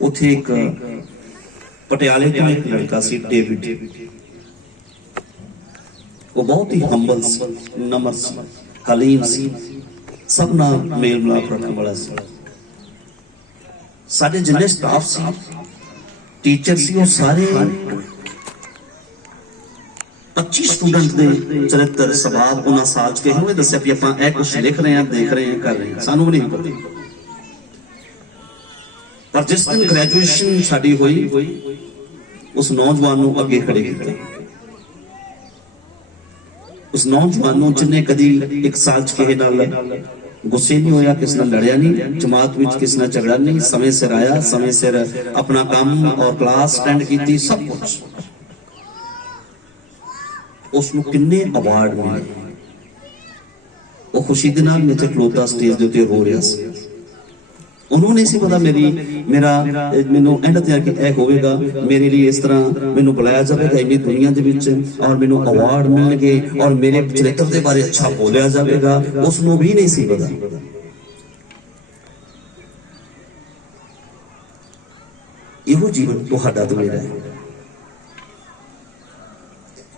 ਉੱਥੇ ਇੱਕ ਪਟਿਆਲੇ ਤੋਂ ਇੱਕ ਲੜਕਾ ਸੀ ਡੇਵਿਡ। ਉਹ ਬਹੁਤ ਹੀ ਹੰਬਲ ਸੀ, ਨਮਰ ਸੀ, ਹਲੀਮ ਸੀ, ਸਭ ਨਾਲ ਮੇਲ ਮਿਲਾਪ ਰੱਖਣ ਵਾਲਾ ਸੀ। ਸਾਡੇ ਜਿੰਨੇ ਸਟਾਫ ਸੀ, ਟੀਚਰ ਸੀ, ਉਹ ਸਾਰੇ 25 ਸਟੂਡੈਂਟ ਦੇ ਚਰਿੱਤਰ ਸੁਭਾਅ ਉਹਨਾਂ ਸਾਲ ਚ ਕਿਹੋ ਦੱਸਿਆ ਵੀ ਆਪਾਂ ਇਹ ਕੁਛ ਲਿਖ ਰਹੇ ਹਾਂ, ਦੇਖ ਰਹੇ ਹਾਂ, ਕਰ ਰਹੇ ਹਾਂ, ਸਾਨੂੰ ਵੀ ਨਹੀਂ ਪਤਾ। ਪਰ ਜਿਸ ਦਿਨ ਗ੍ਰੈਜੂਏਸ਼ਨ ਸਾਡੀ ਹੋਈ, ਉਸ ਨੌਜਵਾਨ ਨੂੰ ਅੱਗੇ ਖੜੇ ਕੀਤਾ। ਉਸ ਨੌਜਵਾਨ ਨੂੰ ਜਿਹਨੇ ਕਦੀ ਇੱਕ ਸਾਲ ਚ ਕਿਸੇ ਨਾਲ ਗੁੱਸੇ ਨਹੀਂ ਹੋਇਆ, ਕਿਸੇ ਨਾਲ ਲੜਿਆ ਨਹੀਂ, ਜਮਾਤ ਵਿੱਚ ਕਿਸੇ ਨਾਲ ਝਗੜਾ ਨਹੀਂ, ਸਮੇਂ ਸਿਰ ਆਇਆ, ਸਮੇਂ ਸਿਰ ਆਪਣਾ ਕੰਮ ਔਰ ਕਲਾਸ ਅਟੈਂਡ ਕੀਤੀ, ਸਭ ਕੁਝ। उसनू किन्ने अवार्ड मिले। वो खुशी के नाल मेरे खलोता स्टेज के उत्ते रो रहा सी। उन्होंने नहीं सी पता मेरा मैनू एंड ते आके ऐ होवेगा, मेरे लिए इस तरह मैनू बुलाया जाएगा इन्नी दुनिया दे विच और मैनू अवार्ड मिलणगे और मेरे चरित्र के बारे अच्छा बोलिया जाएगा, उसनू भी नहीं सी पता। इहो जीवन तुहाडा ते मेरा है।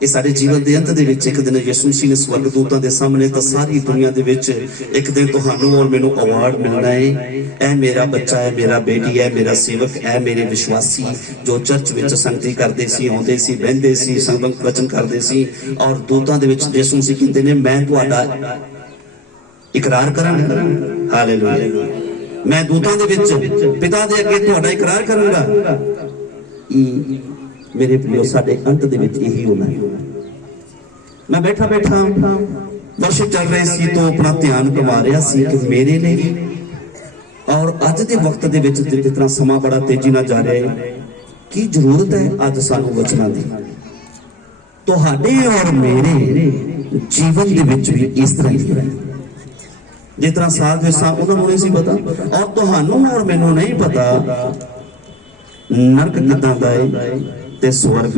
ਇਹ ਸਾਡੇ ਜੀਵਨ ਦੇ ਅੰਤ ਦੇ ਵਿੱਚ ਇੱਕ ਦਿਨ ਯਿਸੂ ਮਸੀਹ ਨੇ ਸਵਰਗਦੂਤਾਂ ਦੇ ਸਾਹਮਣੇ ਤਾਂ ਸਾਰੀ ਦੁਨੀਆ ਦੇ ਵਿੱਚ ਇੱਕ ਦਿਨ ਤੁਹਾਨੂੰ ਔਰ ਮੈਨੂੰ ਅਵਾਰਡ ਮਿਲਣਾ ਹੈ। ਇਹ ਮੇਰਾ ਬੱਚਾ ਹੈ, ਮੇਰਾ ਬੇਟੀ ਹੈ, ਮੇਰਾ ਸੇਵਕ ਹੈ, ਮੇਰੇ ਵਿਸ਼ਵਾਸੀ ਜੋ ਚਰਚ ਵਿੱਚ ਸੰਗਤੀ ਕਰਦੇ ਸੀ, ਆਉਂਦੇ ਸੀ, ਬਹਿੰਦੇ ਸੀ, ਸੰਗਤ ਵਚਨ ਕਰਦੇ ਸੀ। ਔਰ ਦੂਤਾਂ ਦੇ ਵਿੱਚ ਯਿਸੂ ਮਸੀਹ ਕਹਿੰਦੇ ਨੇ ਮੈਂ ਤੁਹਾਡਾ ਇਕਰਾਰ ਕਰਾਂਗਾ। ਹਾਲੇਲੂਇਆ। ਮੈਂ ਦੂਤਾਂ ਦੇ ਵਿੱਚ ਪਿਤਾ ਦੇ ਅੱਗੇ ਤੁਹਾਡਾ ਇਕਰਾਰ ਕਰਾਂਗਾ। मेरे प्रियो साडे अंत दे विच यही होना है। मैं बैठा बैठा वर्ष चल रहे सी तो अपना ध्यान घुमा रहा सी कि मेरे लिए और अज दे वक्त दे विच जिस तरह समा बड़ा तेजी नाल जा रहा है, की जरूरत है अज सानू वचनां दी। तुहाडे और मेरे जीवन दे विच भी इस तरह ही है। जिस तरह साल दे साल उन्हां नूं नहीं सी पता और तुहानूं और मैनूं नहीं पता नरक किदां दा है ते स्वर्ग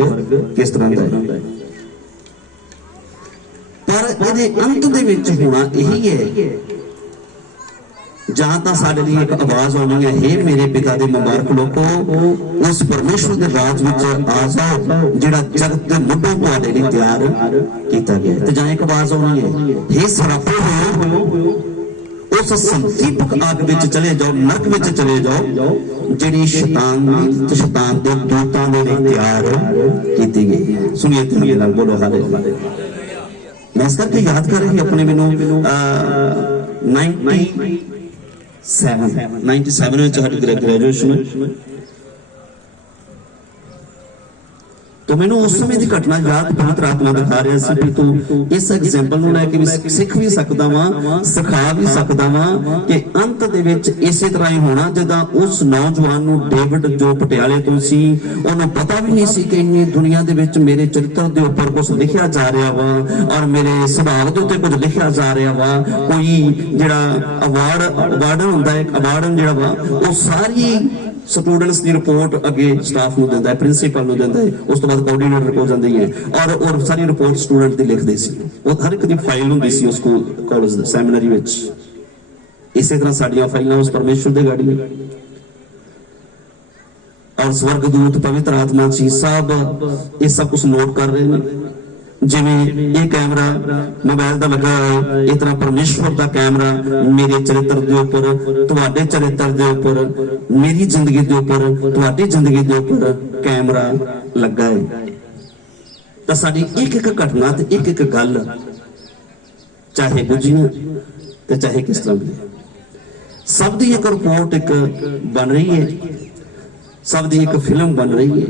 किस तरह का है। पर इहदे अंत दे विच होना यही है। जहां तक साडे लिए एक आवाज आनी है, हे मेरे पिता दे मुबारक लोको, उस परमेश्वर दे राज विच आ जाओ जिहड़ा जगत दे मुੱਢੋਂ तुहाडे लई तैयार कीता गया है। ते जां एक आवाज आनी है, हे सरापो होयो उस संदीपक आग विच चले जाओ, नरक विच चले जाओ जिहड़ी शैतान दे दूतां दे लई तैयार कीती गई। सुनिए मेरे नाल, बोलो हालेलुया। मैं इस करके याद कर रही अपने मैनू 97 में साडी ग्रेजुएशन तो मैनू उस समय की घटना याद पवित्र आत्मा दिखा रहा सी भी तू इस एग्जाम्पल नूं लैके भी सीख भी सकदा वां, सिखा भी सकदा वां कि अंत दे विच इसे तरह ही होना जिद्दां उस नौजवान नूं डेविड जो पटियाले तो सी, उहनूं पता भी नहीं सी कि इन्नी दुनिया दे विच मेरे चरित्र दे उपर कुछ लिखिया जा रहा वा और मेरे सुभाव दे उत्ते कुछ लिखिया जा रहा वा। कोई जिहड़ा अवार्ड हुंदा है, अवार्ड जिहड़ा वा वो सारी स्टूडेंट्स की रिपोर्ट अगे स्टाफ नूं दिंदा है, प्रिंसीपल नूं दिंदा है, उस तो बाद कोआर्डीनेटर को जांदी है और सारी रिपोर्ट स्टूडेंट दी लिखदे सी। वो हर एक दी फाइल हुंदी सी उस स्कूल कॉलेज दे सैमिनरी विच। इसे तरह साडियां फाइलां उस परमेश्वर दे गाड़ी और स्वर्गदूत पवित्र आत्मा जी सब ये सब कुछ नोट कर रहे हैं। जिवें ये कैमरा मोबाइल का लगा है, इस तरह परमेश्वर का कैमरा मेरे चरित्र के उपर, तुहाडे चरित्र के उपर, मेरी जिंदगी के उपर, तुहाडी जिंदगी के उपर कैमरा लगा है। तो साडी एक एक घटना ते एक एक गल चाहे बुझियां ते चाहे किस तरह दी, सब दी एक रिपोर्ट एक बन रही है, सब दी एक फिल्म बन रही है।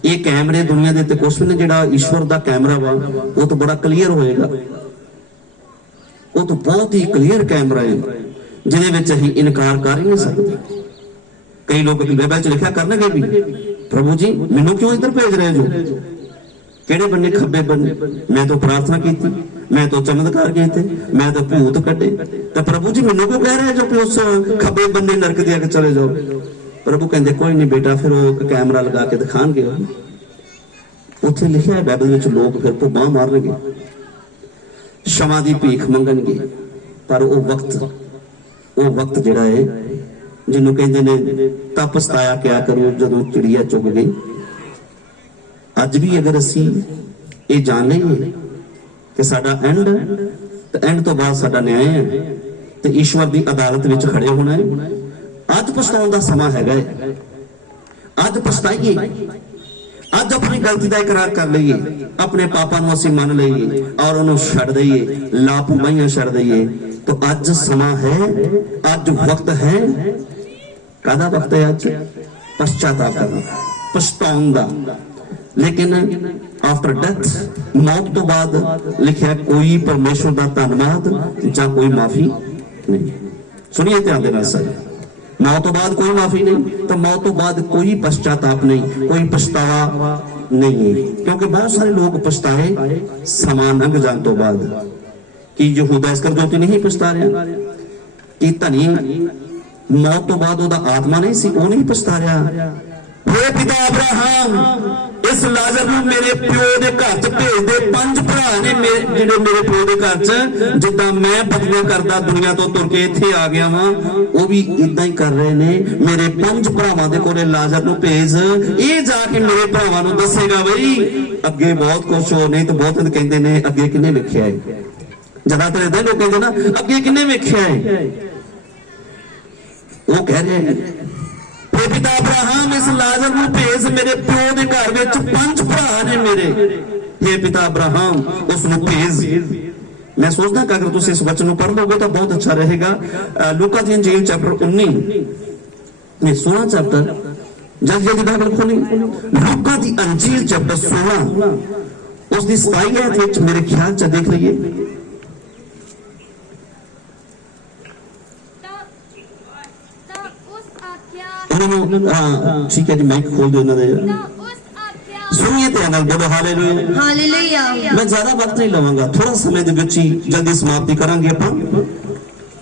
ये कैमरे दुनिया के कुछ भी नहीं, जिहड़ा ईश्वर का कैमरा वा वो तो बड़ा क्लीयर होएगा, वो तो बहुत ही क्लीयर कैमरा है जिहदे विच असीं इनकार कर ही नहीं सकते। कई लोग बाइबल च लिखा करनगे भी, प्रभु जी मैनूं क्यों इधर भेज रहे जो, किहड़े बन्ने खब्बे बन्ने, मैं तो प्रार्थना की, मैं तो चमत्कार किए, मैं तो भूत कटे, तो प्रभु जी मैनूं क्यों कह रहे जो कि उस खब्बे बन्ने नरक दे आके चले जाओ। प्रभु कहते कोई नहीं बेटा, फिर वो कैमरा लगा के दिखाएंगे। उत्थे लिखा है बाइबल में, लोग फिर भुब्बां मारनगे, क्षमा की भीख मंगणगे, पर वो वक्त जिहड़ा है ਜਿਹਨੂੰ ਕਹਿੰਦੇ ਨੇ ਤਾਂ ਪਛਤਾਇਆ ਕਿਆ ਕਰੂ ਜਦੋਂ ਚਿੜੀਆ ਚੁੱਗ ਗਈ। ਅੱਜ ਵੀ ਅਗਰ ਅਸੀਂ ਇਹ ਜਾਣ ਲਈਏ ਕਿ ਸਾਡਾ ਐਂਡ ਤੇ ਐਂਡ ਤੋਂ ਬਾਅਦ ਸਾਡਾ ਨਿਆਂ ਹੈ ਤੇ ਈਸ਼ਵਰ ਦੀ ਅਦਾਲਤ ਵਿੱਚ ਖੜੇ ਹੋਣਾ ਹੈ। ਅੱਜ ਪਛਤਾਉਣ ਦਾ ਸਮਾਂ ਹੈਗਾ ਹੈ। ਅੱਜ ਪਛਤਾਈਏ, ਅੱਜ ਆਪਣੀ ਗਲਤੀ ਦਾ ਇਕਰਾਰ ਕਰ ਲਈਏ, ਆਪਣੇ ਪਾਪਾਂ ਨੂੰ ਅਸੀਂ ਮੰਨ ਲਈਏ ਔਰ ਉਹਨੂੰ ਛੱਡ ਦਈਏ, ਲਾਪਰਵਾਹੀਆਂ ਛੱਡ ਦਈਏ। तो ਅੱਜ ਸਮਾਂ ਹੈ, ਅੱਜ ਵਕਤ ਹੈ। ਕਾਹਦਾ ਵਕਤ ਹੈ? ਅੱਜ ਪਛਤਾਵਾ ਕਰਨਾ, ਪਛਤਾਉਣ ਦਾ। लेकिन आफ्टर डेथ, मौत तो बाद लिखा कोई परमेश्वर का धन्यवाद या कोई माफी नहीं। सुनिए ध्यान देना सर, मौत तो बाद कोई माफी नहीं, तो मौत तो बाद कोई पश्चाताप नहीं, कोई पछतावा नहीं है। क्योंकि बहुत सारे लोग पछताए समा लंघ जाने तो बाद। कि यहूदा इस्करियोती नहीं पछता रहा, कि धनी मौत तो बाद ओदा आत्मा नहीं सी, वो नहीं पछता रहा। हे पिता अब्राहम, इस लाजर नूं मेरे प्यो दे घर च भेज दे। 5 भरा ने जिहड़े मेरे प्यो दे घर च, जिद्दां मैं बदलियां करदा दुनिया तो तुर के इत्थे आ गया वां, वो भी इदां ही कर रहे ने। मेरे 5 भरावां दे कोले लाजर नूं भेज, ये जाके मेरे भरावां नूं दसेगा बई अगे बहुत कुछ हो। नहीं तो बहुत कहंदे ने अगे किहने लिखिया है, ज्यादातर इदां लोग कहंदे ना अगे किहने वेखिया है। वो कह रहे हैं पिता अब्राहम, इस लाजर नूं भेज, मेरे प्यो दे घर विच 5 भरा ने मेरे। हे पिता अब्राहम, उसनूं भेज। मैं सोचदा कि अगर तुसीं इस वचन नूं पढ़ लोगे तो बहुत अच्छा रहेगा। लूका दी इंजील चैप्टर 19 16 चैप्टर, जल्दी बाइबल खोली। लूका दी इंजील चैप्टर 16 उसकी 27 आयत विच मेरे ख्याल च देख लीजिए। ठीक है जी, माइक खोल दो। सुनिए ध्यान नाल, बोलो हालेलुया हालेलुया। मैं ज्यादा वक्त नहीं लवांगा, थोड़ा समय दे विच ही जल्दी समाप्ति करांगे आपां।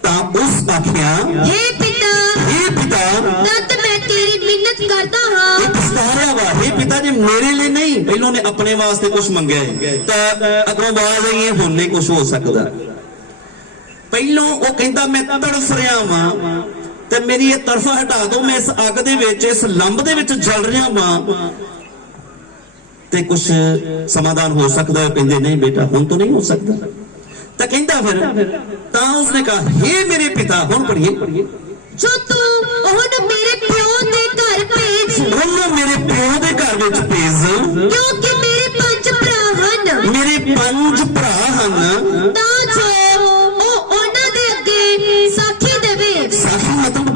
तां उस आख्या, हे पिता तद मैं तेरी मिन्नत करदा हां। ये पछताया वा, हे पिता जी मेरे लिए नहीं, पहलों ने अपने वास्ते कुछ मंगया है, तां अगों आवाज आई है हुण नहीं कुछ हो सकदा। पहलों वो कहंदा मैं तड़फ रहा वां ते मेरी ये तरफा हटा दो, मैं इस अग दे विच, इस लंब दे विच जल रहा वां ते कुछ समाधान हो सकता है। कहंदे नहीं बेटा हुण तो नहीं हो सकता। तो कहंदा फिर तां उसने कहा, हे मेरे पिता, हुण पढ़िए, जो तू ओहनू मेरे प्यो दे घर भेज, ओहनू मेरे प्यो दे घर विच भेज, क्योंकि मेरे 5 भरा हन, मेरे 5 भरा हन, तां जो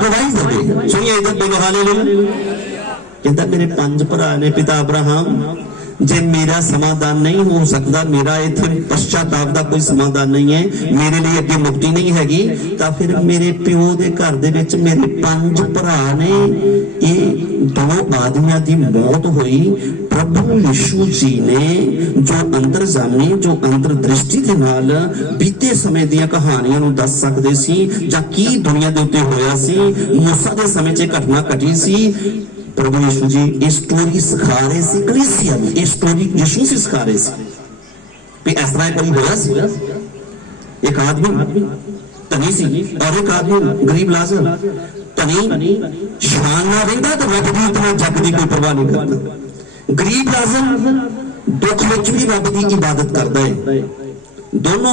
गवाही दे। सुनिए इधर, बोलो हालेलुया। कहता मेरे 5 भरा ने पिता अब्राहम, जे मेरा समाधान नहीं हो सकता, मेरा इत्थे पश्चाताप का कोई समाधान नहीं है, मेरे लिए अगे मुक्ति नहीं हैगी, तो फिर मेरे प्यो दे घर दे विच मेरे 5 भरा ने, ये 2 आदमियों की मौत हुई। प्रभु यीशु जी ने जो अंतरजामी, जो अंतरदृष्टि के नाल बीते समय दी कहानियां नूं दस सकदे सी, जां की दुनिया दे उत्ते होया सी, मूसा दे समय च घटना घटी सी। प्रभु यीशु जी ये स्टोरी सिखा रहे सी कलीसिया में, ये स्टोरी यीशु से सिखा रहे सी भी इस तरह कभी होया सी। एक आदमी धनी सी और एक आदमी गरीब लाजर। धनी शान ना रहिंदा तो रब दी इतना जग दी कोई परवाह नहीं करता। गरीब लाजर दुख विच भी रब दी इबादत करदा है। दोनों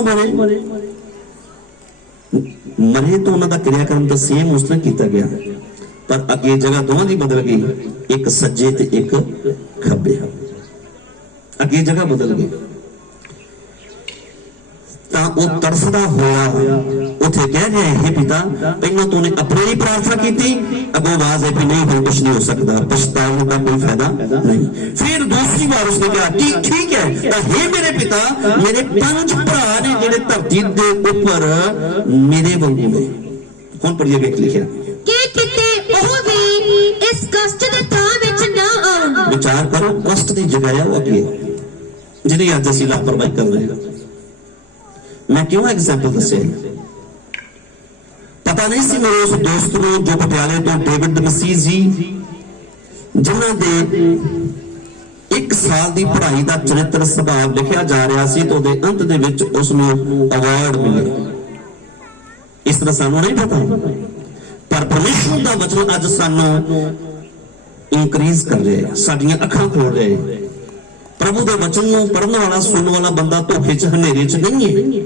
मरे तो उन्हां दा क्रियाक्रम तो सेम उस तरह किया गया, पर अगे जगह दोवां दी बदल गई, एक सज्जे ते एक खब्बे। अगे जगह बदल गई। तां वो तरसदा होया उथे कह रहा है, हे पिता, पहले तो उन्हें अपने लिए प्रार्थना की थी, अगों आवाज है कि नहीं हुण कुछ नहीं हो सकता, पछताने का कोई फायदा नहीं। फिर दूसरी बार उसने कहा ठीक है, हे मेरे पिता, मेरे 5 भरा ने जिहड़े धरती दे उपर मेरे वांगू ने। हुण पढ़िए वेख लिखिया इस कष्ट दे थां विच ना आउण। विचार करो, कष्ट दी जगह है वो अगे जिहदी अज असीं लापरवाही कर रहे हैं। मैं क्यों एग्जाम्पल दस्से, पता नहीं सी मेरे उस दोस्त को जो पटियाले तो डेविड मसीह जी, जिन्हां दे 1 साल की पढ़ाई का चरित्र सुभाव लिखा जा रहा सी, तो दे अंत दे विच उसनूं अवार्ड मिले। इस तरह सानू नहीं पता, पर परमेश्वर का वचन अज सानू इंक्रीज कर रहे हैं, साडियां अखां खोल रहे हैं। प्रभु के वचन को पढ़ने वाला सुनने वाला बंदा धोखे च हनेरे च नहीं है।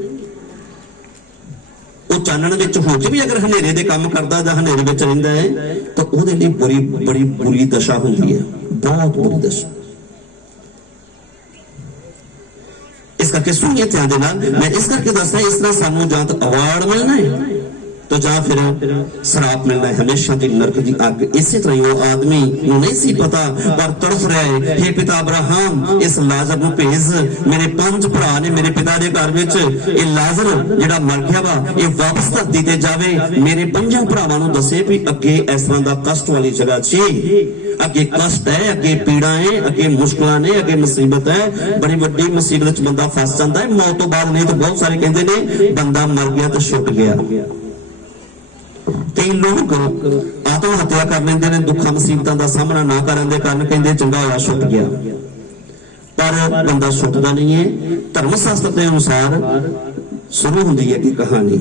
वो चानण विच हो के भी अगर हनेरे दे काम करदा जां हनेरे विच रहिंदा है तो उहदे लई बड़ी बुरी दशा हुंदी है, बहुत बुरी दशा। इस करके सुनिए ध्यान दे नाल, मैं इस करके दसदा इस तरह सानू जां तो अवार्ड मिलना है तो जां फिर श्राप मिलना है, हमेशा की नरक की अग। इसी तरह वो आदमी नहीं सी पता पर तड़फ रहा है, हे पिता अब्राहम इस लाजर को भेज, मेरे 5 भरा ने मेरे पिता के घर विच, ये लाजर जिहड़ा मर गया वा ये वापस धरती ते जावे, मेरे 5 भरावां नूं दसे भी अगे इस तरह का कष्ट वाली जगह ची, अगे कष्ट है, अगे पीड़ा है, अगे मुश्किलां ने, अगे मुसीबत है, बड़ी वड्डी मुसीबत च बंदा फस जाता है मौत तो बाद। नहीं तो बहुत सारे कहते ने बंदा मर गया तो छुट गया। कई लोग आत्म हत्या कर लेंदे ने दुखा मुसीबतों का सामना ना करने के कारण, कहते चंगा होया छुट गया, पर बंदा छुटता नहीं है। धर्म शास्त्र के अनुसार शुरू होंदी है कि कहानी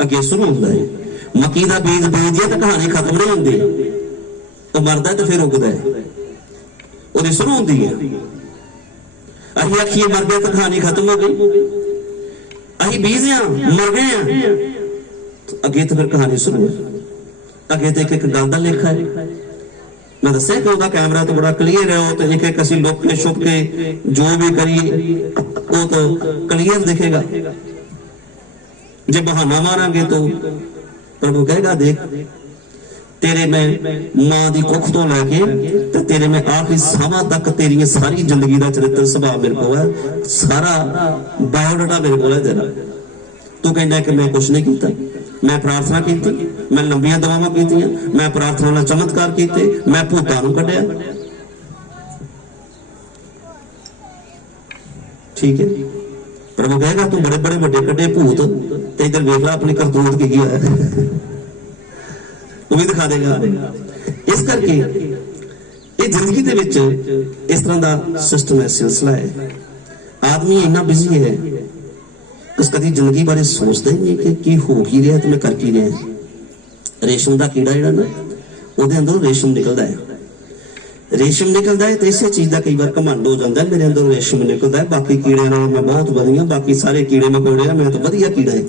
अगे शुरू होता है, मक्की का बीज बीज दिए तो कहानी खत्म नहीं होती, तो मरदा तो फिर उगदा है, वो शुरू होती है। अही आखिए मर गए तो कहानी खत्म हो गई, अही बीज मर गए अगे तो फिर कहानी शुरू है। अगे तो एक गल का लेखा है, मैं दसिया कि वह कैमरा तो बड़ा क्लीयर है, वो तो एक असीं लुक के छुप के जो भी करिए वो तो क्लीयर दिखेगा। जे बहाना मारांगे तो प्रभु कहेगा देख तेरे में मां की कुख तो लैके तेरे में आखिरी सावां तक तेरी सारी जिंदगी का चरित्र सुभाव मेरे को है, सारा बायोडाटा मेरे को है तेरा। तू कहना कि मैं कुछ नहीं किया, मैं प्रार्थना की, मैं लंबियां दवावां की, मैं प्रार्थना नाल चमत्कार किए, मैं भूतां नूं कढिया, ठीक है। प्रभु कहेगा तू बड़े बड़े वड्डे कढे भूत ते इधर वेख ला अपनी करतूत की है, वो भी दिखा देगा। इस करके ये जिंदगी दे विच इस तरह का सिस्टम है, सिलसिला है। आदमी इन्ना बिजी है उस कभी जिंदगी बारे सोचता ही नहीं कि हो की रहा तो मैं कर की रहा। रेशम का कीड़ा जिहड़ा ना उहदे अंदरों रेशम निकलता है, रेशम निकलता है तो इसे चीज का कई बार घमंड हो जाता है, मेरे अंदर रेशम निकलता है, बाकी कीड़े नालों मैं बहुत वधिया, बाकी सारे कीड़े मकोड़े मैं तो वधिया कीड़ा है।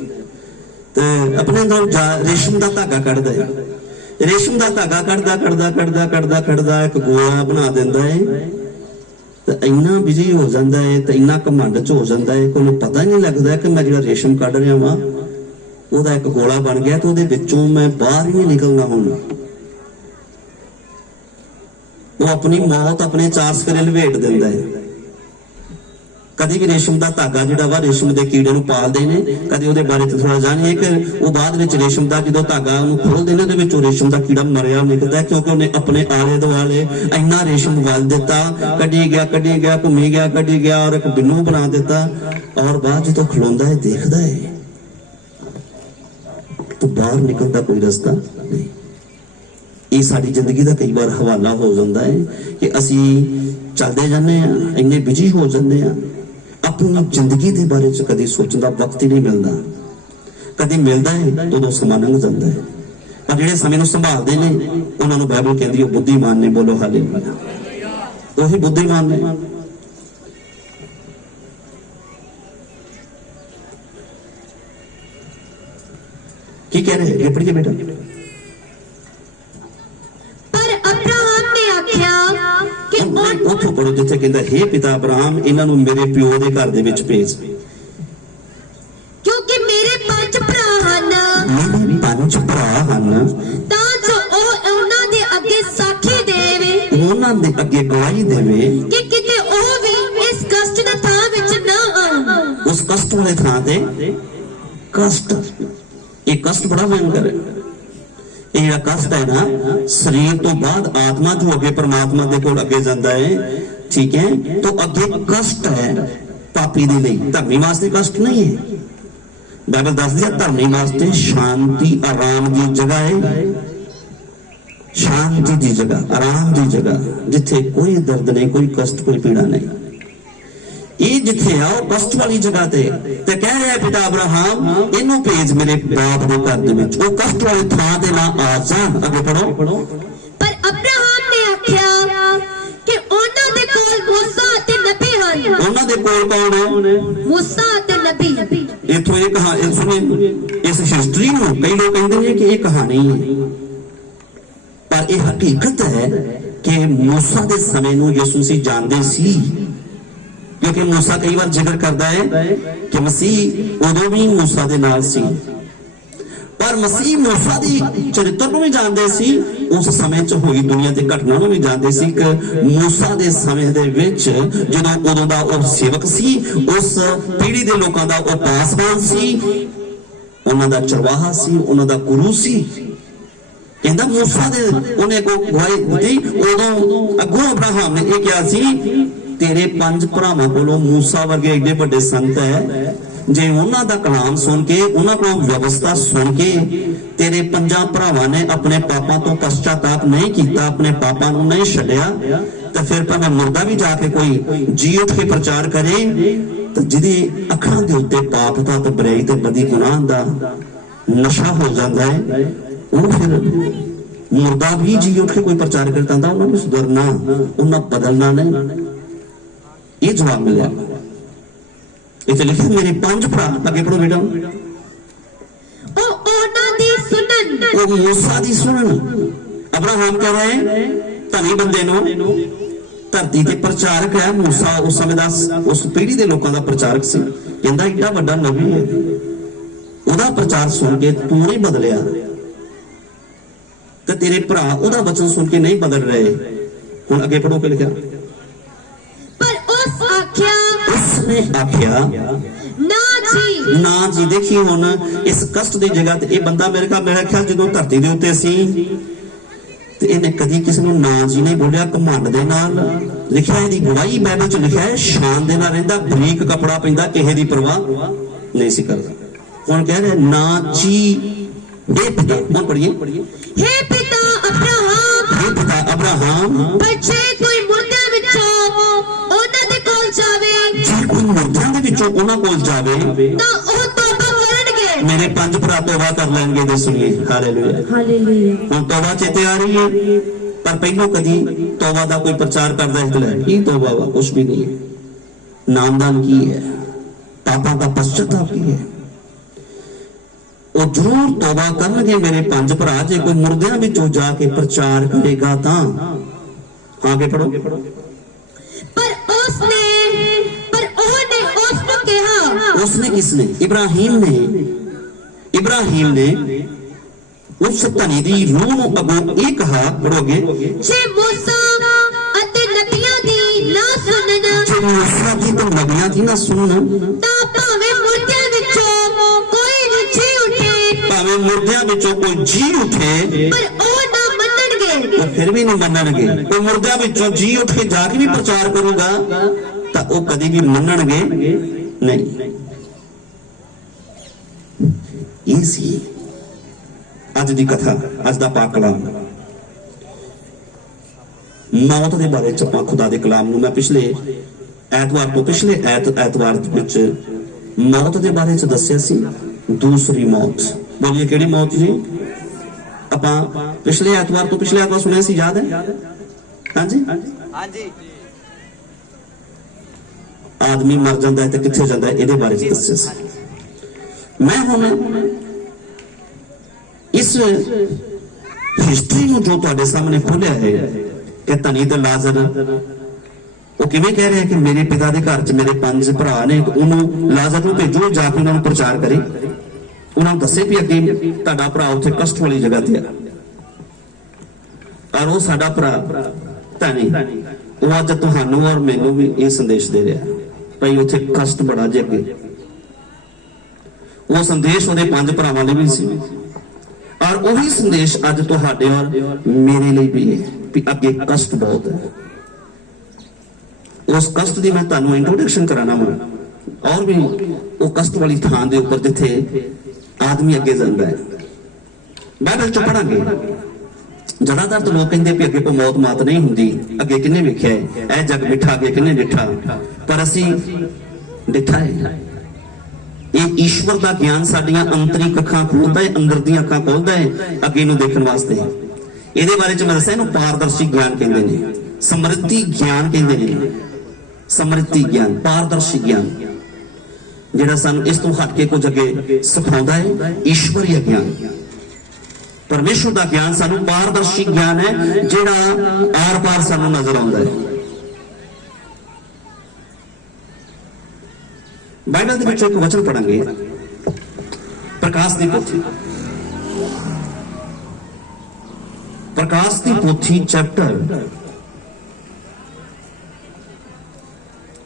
तो अपने अंदर रेशम का धागा कढ़दा है, रेशम का धागा कढ़दा कढ़दा कढ़दा कढ़दा कढ़दा एक गोला बना दिंदा है, तो इन्ना बिजी हो जाता है, तो इन्ना घमंड च हो जाता है कि उन्हें पता ही नहीं लगता कि मैं जो रेशम कढ़ रहा वा वह एक गोला बन गया, तो विचों मैं बाहर ही नहीं निकलना। हूं वो अपनी मौत अपने 4 सफेरे लपेट दिंदा है। कभी भी रेशम का धागा जिहड़ा वा रेशम के कीड़े नूं पालदे ने, कभी उहदे बारे थोड़ा जानिए कि वो बाद विच रेशम का जो धागा उहनूं खोलदे ने उहदे विचों रेशम का कीड़ा मरिया निकलदा है, क्योंकि उन्हें अपने आले दुआले इन्ना रेशम गल दिता, कढ़ी गया घूमी गया कढ़ी गया और एक बिन्नू बना दिता, और बाद जो खलोंदा है देखदा है तो बाहर निकलदा कोई रास्ता नहीं। ये साडी जिंदगी का कई बार हवाला हो जाता है कि असी चलते जाने इन्ने बिजी हो जाते हैं, अपनी जिंदगी के बारे च कभी सोचने का वक्त ही नहीं मिलता, कभी मिलता है तो समा लंघ जाता है। पर जिहड़े समय संभालते हैं उन्होंने बाइबल कहती है बुद्धिमान ने, बोलो हालेलुया, वही बुद्धिमान ने। की कह रहे हैं पढ़िए बेटा। उठो पढ़ो जिथे कहता हे पिता अब्राहम इन्हां नूं मेरे प्यो दे घर दे विच भेज, क्योंकि मेरे 5 भरा हन, मेरे 5 भरा हन, तां जो ओ उन्हां दे अगे साखी देवे, उन्हां दे अगे गवाही देवे कि किते ओ भी इस कष्ट दे थां विच ना आउण। उस कष्ट वाले थां ते कष्ट, ये कष्ट बड़ा भयंकर है। ये कष्ट है ना शरीर तो बाद आत्मा जो अगे परमात्मा दे कोल अगे जाता है, ठीक है, तो अगे कष्ट है पापी दे लई, धर्मी वास्ते कष्ट नहीं है। बाइबल दस दिया धर्मी वास्ते शांति आराम की जगह है, शांति की जगह आराम की जगह जिथे कोई दर्द नहीं, कोई कष्ट, कोई पीड़ा नहीं। ਇਹ ਜਿੱਥੇ ਆ ਉਹ ਕਸ਼ਟ ਵਾਲੀ ਜਗ੍ਹਾ ਤੇ ਕਹਿ ਰਿਹਾ ਪਿਤਾ ਅਬਰਾਹਮ ਇਹਨੂੰ ਭੇਜ ਮੇਰੇ ਬਾਪ ਦੇ ਘਰ ਦੇ ਵਿੱਚ, ਉਹ ਕਸ਼ਟ ਵਾਲੀ ਥਾਂ ਤੇ ਨਾ ਆ ਜਾਣ। ਅੱਗੇ ਪੜੋ। ਪਰ ਅਬਰਾਹਮ ਨੇ ਆਖਿਆ ਕਿ ਉਹਨਾਂ ਦੇ ਕੋਲ ਮੂਸਾ ਅਤੇ ਨਬੀ ਹਨ। ਉਹਨਾਂ ਦੇ ਕੋਲ ਕੌਣ ਹੈ? ਮੂਸਾ ਅਤੇ ਨਬੀ। ਇਥੋਂ ਇਹ ਕਹਾਣੀ ਸੁਣੇ, ਇਸ ਹਿਸਟਰੀ ਨੂੰ ਕਈ ਲੋਕ ਕਹਿੰਦੇ ਨੇ ਕਿ ਇਹ ਕਹਾਣੀ ਹੈ, ਪਰ ਇਹ ਹਕੀਕਤ ਹੈ ਕਿ ਮੂਸਾ ਦੇ ਸਮੇਂ ਨੂੰ ਯਿਸੂ ਮਸੀਹ ਜਾਣਦੇ ਸੀ, ਕਿਉਂਕਿ ਮੂਸਾ ਕਈ ਵਾਰ ਜ਼ਿਕਰ ਕਰਦਾ ਹੈ ਕਿ ਮਸੀਹ ਉਦੋਂ ਵੀ ਮੂਸਾ ਦੇ ਨਾਲ ਸੀ, ਪਰ ਮਸੀਹ ਮੂਸਾ ਦੀ ਚਰਿੱਤਰ ਨੂੰ ਵੀ ਜਾਣਦੇ ਸੀ, ਉਸ ਸਮੇਂ 'ਚ ਹੋਈ ਦੁਨੀਆ ਦੀ ਘਟਨਾ ਨੂੰ ਵੀ ਜਾਣਦੇ ਸੀ ਕਿ ਮੂਸਾ ਦੇ ਸਮੇਂ ਦੇ ਵਿੱਚ ਜਦੋਂ ਉਦੋਂ ਦਾ ਉਹ ਸੇਵਕ ਸੀ, ਉਸ ਪੀੜ੍ਹੀ ਦੇ ਲੋਕਾਂ ਦਾ ਉਹ ਪਾਸਬਾਨ ਸੀ, ਉਹਨਾਂ ਦਾ ਚਰਵਾਹਾ ਸੀ, ਉਹਨਾਂ ਦਾ ਗੁਰੂ ਸੀ। ਕਹਿੰਦਾ ਮੂਸਾ ਦੇ ਉਹਨੇ ਕੋ ਗਵਾਹੀ ਦਿੱਤੀ, ਉਦੋਂ ਅੱਗੋਂ ਅਬਰਾਹਮ ਨੇ ਇਹ ਕਿਹਾ ਸੀ ਤੇਰੇ 5 ਭਰਾਵਾਂ ਕੋਲੋਂ ਮੂਸਾ ਵਰਗੇ ਏਡੇ ਵੱਡੇ ਸੰਤ ਹੈ, ਜੇ ਉਹਨਾਂ ਦਾ ਕਲਾਮ ਸੁਣ ਕੇ, ਉਹਨਾਂ ਕੋਲੋਂ ਵਿਵਸਥਾ ਸੁਣ ਕੇ ਤੇਰੇ 5 ਭਰਾਵਾਂ ਨੇ ਆਪਣੇ ਪਾਪਾਂ ਤੋਂ ਪਛਤਾਤਾਪ ਨਹੀਂ ਕੀਤਾ, ਆਪਣੇ ਪਾਪਾਂ ਨੂੰ ਨਹੀਂ ਛੱਡਿਆ, ਤਾਂ ਫਿਰ ਭਾਵੇਂ ਮੁਰਦਾ ਵੀ ਜਾ ਕੇ ਕੋਈ ਜੀ ਉੱਠ ਕੇ ਪ੍ਰਚਾਰ ਕਰੇ, ਤਾਂ ਜਿਹਦੀ ਅੱਖਾਂ ਦੇ ਉੱਤੇ ਪਾਪ ਦਾ ਤੇ ਬੁਰਾਈ ਤੇ ਬਦੀ ਗੁਨਾਹ ਦਾ ਨਸ਼ਾ ਹੋ ਜਾਂਦਾ ਹੈ, ਉਹ ਫਿਰ ਮੁਰਦਾ ਵੀ ਜੀ ਉੱਠ ਕੇ ਕੋਈ ਪ੍ਰਚਾਰ ਕਰਦਾ ਹੁੰਦਾ, ਉਹਨਾਂ ਨੂੰ ਸੁਧਰਨਾ, ਉਹਨਾਂ ਬਦਲਣਾ ਨਹੀਂ। ਇਹ ਜਵਾਬ ਮਿਲਿਆ। ਇੱਥੇ ਲਿਖਿਆ ਮੇਰੇ 5 ਭਰਾ। ਅੱਗੇ ਪੜੋ ਬੇਟਾ। ਉਹ ਉਹਨਾਂ ਦੀ ਸੁਣਨ, ਉਹ ਮੂਸਾ ਦੀ ਸੁਣਨ। ਅਬਰਾਹਮ ਕਹ ਰਹੇ ਧਨੀ ਬੰਦੇ ਨੂੰ ਧਰਤੀ ਤੇ ਪ੍ਰਚਾਰਕ ਹੈ। ਮੂਸਾ ਉਸ ਸਮੇਂ ਦਾ ਉਸ ਪੀੜ੍ਹੀ ਦੇ ਲੋਕਾਂ ਦਾ ਪ੍ਰਚਾਰਕ ਸੀ। ਕਹਿੰਦਾ ਏਡਾ ਵੱਡਾ ਨਬੀ ਹੈ, ਉਹਦਾ ਪ੍ਰਚਾਰ ਸੁਣ ਕੇ ਤੂੰ ਨਹੀਂ ਬਦਲਿਆ, ਤੇ ਤੇਰੇ ਭਰਾ ਉਹਦਾ ਵਚਨ ਸੁਣ ਕੇ ਨਹੀਂ ਬਦਲ ਰਹੇ। ਹੁਣ ਅੱਗੇ ਪੜੋ ਕਿ ਲਿਖਿਆ। ਉਸਨੇ ਆਖਿਆ ਨਾ ਜੀ। ਦੇਖੀ ਹੁਣ ਇਸ ਕਸ਼ਟ ਦੀ ਜਗ੍ਹਾ ਤੇ ਇਹ ਬੰਦਾ ਮੇਰੇ ਖਿਆਲ ਜਦੋਂ ਧਰਤੀ ਦੇ ਉੱਤੇ ਸੀ ਤੇ ਇਹਨੇ ਕਦੀ ਕਿਸੇ ਨੂੰ ਨਾ ਜੀ ਨਹੀਂ ਬੋਲਿਆ। ਘਮੰਡ ਦੇ ਨਾਲ ਲਿਖਿਆ, ਇਹਦੀ ਗਵਾਹੀ ਬਾਈਬਲ 'ਚ ਲਿਖਿਆ ਹੈ, ਸ਼ਾਨ ਦੇ ਨਾਲ ਰਹਿੰਦਾ, ਬਰੀਕ ਕੱਪੜਾ ਪੈਂਦਾ, ਕਿਸੇ ਦੀ ਪਰਵਾਹ ਨਹੀਂ ਸੀ ਕਰਦਾ। ਹੁਣ ਕਹਿ ਰਿਹਾ ਨਾ ਜੀ। ਇਹ ਪਿਤਾ, ਹੁਣ ਪੜੀਏ। ਹੇ ਪਿਤਾ ਅਬਰਾਹਮ, ਹੇ ਪਿਤਾ ਅਬਰਾਹਮ, ਪਰ ਜੇ ਕੋਈ ਮੁਰਦਿਆਂ ਵਿੱਚੋਂ ਉਹਨਾਂ ਦੇ ਕੋਲ ਜਾਵੇ, ਜੇ ਕੋਈ ਮੁਰਦਿਆਂ ਦੇ ਵਿੱਚੋਂ ਉਹਨਾਂ ਕੋਲ ਜਾਵੇ ਤਾਂ ਉਹ ਤੋਬਾ ਕਰਨਗੇ। ਮੇਰੇ 5 ਭਰਾ ਤੋਬਾ ਕਰ ਲੈਣਗੇ। ਦੇ ਸੁਣੀਏ। Hallelujah, hallelujah. ਹੁਣ ਤੋਬਾ ਚੇਤੇ ਆ ਰਹੀ ਹੈ, ਪਰ ਪਹਿਲਾਂ ਕਦੀ ਤੋਬਾ ਦਾ ਕੋਈ ਪ੍ਰਚਾਰ ਕਰਦਾ ਹੈ ਤਾਂ ਕੀ ਤੋਬਾ ਵਾ? ਕੁਛ ਵੀ ਨਹੀਂ ਹੈ। ਨਾਮਦਾਨ ਕੀ ਹੈ? ਪਾਪਾਂ ਦਾ ਪਛਤਾਪ ਕੀ ਹੈ? ਉਹ ਜ਼ਰੂਰ ਤੋਬਾ ਕਰਨਗੇ ਮੇਰੇ 5 ਭਰਾ, ਜੇ ਕੋਈ ਮੁਰਦਿਆਂ ਵਿੱਚੋਂ ਜਾ ਕੇ ਪ੍ਰਚਾਰ ਕਰੇਗਾ ਤਾਂ। ਆਗੇ ਪੜੋ। उसने किसने? इब्राहिम ने उस धनी दी रूह ਨੂੰ ਅਗੋਂ ਇਹ ਕਹਾ। ਪੜੋਗੇ। ਜੇ ਮੂਸਾ ਅਤੇ ਨਬੀਆਂ ਦੀ ਨਾ ਸੁਣਨ, ਜੇ ਮੂਸਾ ਦੀ ਤੇ ਨਬੀਆਂ ਦੀ ਨਾ ਸੁਣਨ, ਤਾਂ ਭਾਵੇਂ ਮੁਰਦਿਆਂ ਵਿੱਚੋਂ ਕੋਈ ਜੀ ਉੱਠੇ, ਭਾਵੇਂ ਮੁਰਦਿਆਂ ਵਿੱਚੋਂ ਕੋਈ ਜੀ ਉੱਠੇ, ਪਰ ਉਹ ਨਾ ਮੰਨਣਗੇ। ਉਹ ਫਿਰ ਵੀ ਨਹੀਂ ਮੰਨਣਗੇ। ਕੋਈ ਮੁਰਦਿਆਂ ਵਿੱਚੋਂ ਜੀ ਉੱਠ ਕੇ ਜਾ ਕੇ ਵੀ ਪ੍ਰਚਾਰ ਕਰੂਗਾ ਤਾਂ ਉਹ ਕਦੀ ਵੀ ਮੰਨਣਗੇ ਨਹੀਂ। ਇਹ ਸੀ ਅੱਜ ਦੀ ਕਥਾ, ਅੱਜ ਦਾ ਪਾਕ ਕਲਾਮ। ਮੌਤ ਦੇ ਬਾਰੇ ਚ ਆਪਾਂ ਖੁਦਾ ਦੇ ਕਲਾਮ ਨੂੰ, ਮੈਂ ਪਿਛਲੇ ਐਤਵਾਰ ਵਿੱਚ ਮੌਤ ਦੇ ਬਾਰੇ ਚ ਦੱਸਿਆ ਸੀ। ਦੂਸਰੀ ਮੌਤ। ਬੋਲੀਏ ਕਿਹੜੀ ਮੌਤ ਜੀ? ਆਪਾਂ ਪਿਛਲੇ ਐਤਵਾਰ ਸੁਣਿਆ ਸੀ, ਯਾਦ ਹੈ? ਹਾਂਜੀ ਹਾਂਜੀ। ਆਦਮੀ ਮਰ ਜਾਂਦਾ ਹੈ ਤੇ ਕਿੱਥੇ ਜਾਂਦਾ ਹੈ, ਇਹਦੇ ਬਾਰੇ ਚ ਦੱਸਿਆ ਸੀ। ਮੈਂ ਹੁਣ ਇਸ ਹਿਸਟਰੀ ਨੂੰ ਜੋ ਤੁਹਾਡੇ ਸਾਹਮਣੇ ਖੋਲਿਆ ਹੈ ਕਿ ਧਨੀ ਤੇ ਲਾਜ਼ਰ, ਉਹ ਕਿਵੇਂ ਕਹਿ ਰਿਹਾ ਕਿ ਮੇਰੇ ਪਿਤਾ ਦੇ ਘਰ 'ਚ ਮੇਰੇ 5 ਭਰਾ ਨੇ, ਉਹਨੂੰ ਲਾਜ਼ਰ ਨੂੰ ਭੇਜੋ, ਜਾ ਕੇ ਉਹਨਾਂ ਨੂੰ ਪ੍ਰਚਾਰ ਕਰੇ, ਉਹਨਾਂ ਨੂੰ ਦੱਸੇ ਵੀ ਅੱਗੇ ਤੁਹਾਡਾ ਭਰਾ ਉੱਥੇ ਕਸ਼ਟ ਵਾਲੀ ਜਗ੍ਹਾ ਤੇ ਆ, ਔਰ ਉਹ ਸਾਡਾ ਭਰਾ ਧਨੀ, ਉਹ ਅੱਜ ਤੁਹਾਨੂੰ ਔਰ ਮੈਨੂੰ ਵੀ ਇਹ ਸੰਦੇਸ਼ ਦੇ ਰਿਹਾ ਭਾਈ ਉੱਥੇ ਕਸ਼ਟ ਬੜਾ ਜੇ ਅੱਗੇ। ਉਹ ਸੰਦੇਸ਼ ਉਹਦੇ 5 ਭਰਾਵਾਂ ਲਈ ਵੀ ਸੀ, ਔਰ ਉਹੀ ਸੰਦੇਸ਼ ਅੱਜ ਤੁਹਾਡੇ ਔਰ ਮੇਰੇ ਲਈ ਵੀ ਹੈ ਕਿ ਅੱਗੇ ਕਸ਼ਟ ਬਹੁਤ ਹੈ। ਉਸ ਕਸ਼ਟ ਦੀ ਮੈਂ ਤੁਹਾਨੂੰ ਇੰਟਰੋਡਕਸ਼ਨ ਕਰਾਣਾ ਹਾਂ, ਔਰ ਵੀ ਉਹ ਕਸ਼ਟ ਵਾਲੀ ਥਾਂ ਦੇ ਉੱਪਰ ਜਿੱਥੇ ਆਦਮੀ ਅੱਗੇ ਜਾਂਦਾ ਹੈ। ਬਾਈਬਲ ਚ ਪੜਾਂਗੇ ਜ਼ਿਆਦਾਤਰ ਤਾਂ ਲੋਕ ਕਹਿੰਦੇ ਵੀ ਅੱਗੇ ਕੋਈ ਮੌਤ ਮਾਤ ਨਹੀਂ ਹੁੰਦੀ, ਅੱਗੇ ਕਿੰਨੇ ਵੇਖਿਆ ਹੈ, ਇਹ ਜਗ ਮਿੱਠਾ ਅੱਗੇ ਕਿੰਨੇ ਡਿੱਠਾ, ਪਰ ਅਸੀਂ ਡਿੱਠਾ ਹੈ। ਇਹ ਈਸ਼ਵਰ ਦਾ ਗਿਆਨ ਸਾਡੀਆਂ ਅੰਤਰਿਕ ਅੱਖਾਂ ਖੋਲਦਾ ਹੈ, ਅੰਦਰ ਦੀਆਂ ਅੱਖਾਂ ਖੋਲਦਾ ਹੈ ਅੱਗੇ ਨੂੰ ਦੇਖਣ ਵਾਸਤੇ। ਇਹਦੇ ਬਾਰੇ ਚ ਮੈਂ ਦੱਸਿਆ ਇਹਨੂੰ ਪਾਰਦਰਸ਼ੀ ਗਿਆਨ ਕਹਿੰਦੇ ਨੇ, ਸਮਰਿੱਧੀ ਗਿਆਨ ਕਹਿੰਦੇ ਨੇ। ਸਮਰਿੱਧੀ ਗਿਆਨ, ਪਾਰਦਰਸ਼ੀ ਗਿਆਨ, ਜਿਹੜਾ ਸਾਨੂੰ ਇਸ ਤੋਂ ਹਟ ਕੇ ਕੁਝ ਅੱਗੇ ਸਿਖਾਉਂਦਾ ਹੈ। ਈਸ਼ਵਰੀ ਗਿਆਨ, ਪਰਮੇਸ਼ਵਰ ਦਾ ਗਿਆਨ ਸਾਨੂੰ ਪਾਰਦਰਸ਼ੀ ਗਿਆਨ ਹੈ, ਜਿਹੜਾ ਆਰ ਪਾਰ ਸਾਨੂੰ ਨਜ਼ਰ ਆਉਂਦਾ ਹੈ। ਬਾਈਬਲ ਦੇ ਵਿੱਚ ਇੱਕ ਵਚਨ ਪੜਾਂਗੇ, ਪ੍ਰਕਾਸ਼ ਦੀ ਪੋਥੀ, ਪ੍ਰਕਾਸ਼ ਦੀ ਪੋਥੀ ਚੈਪਟਰ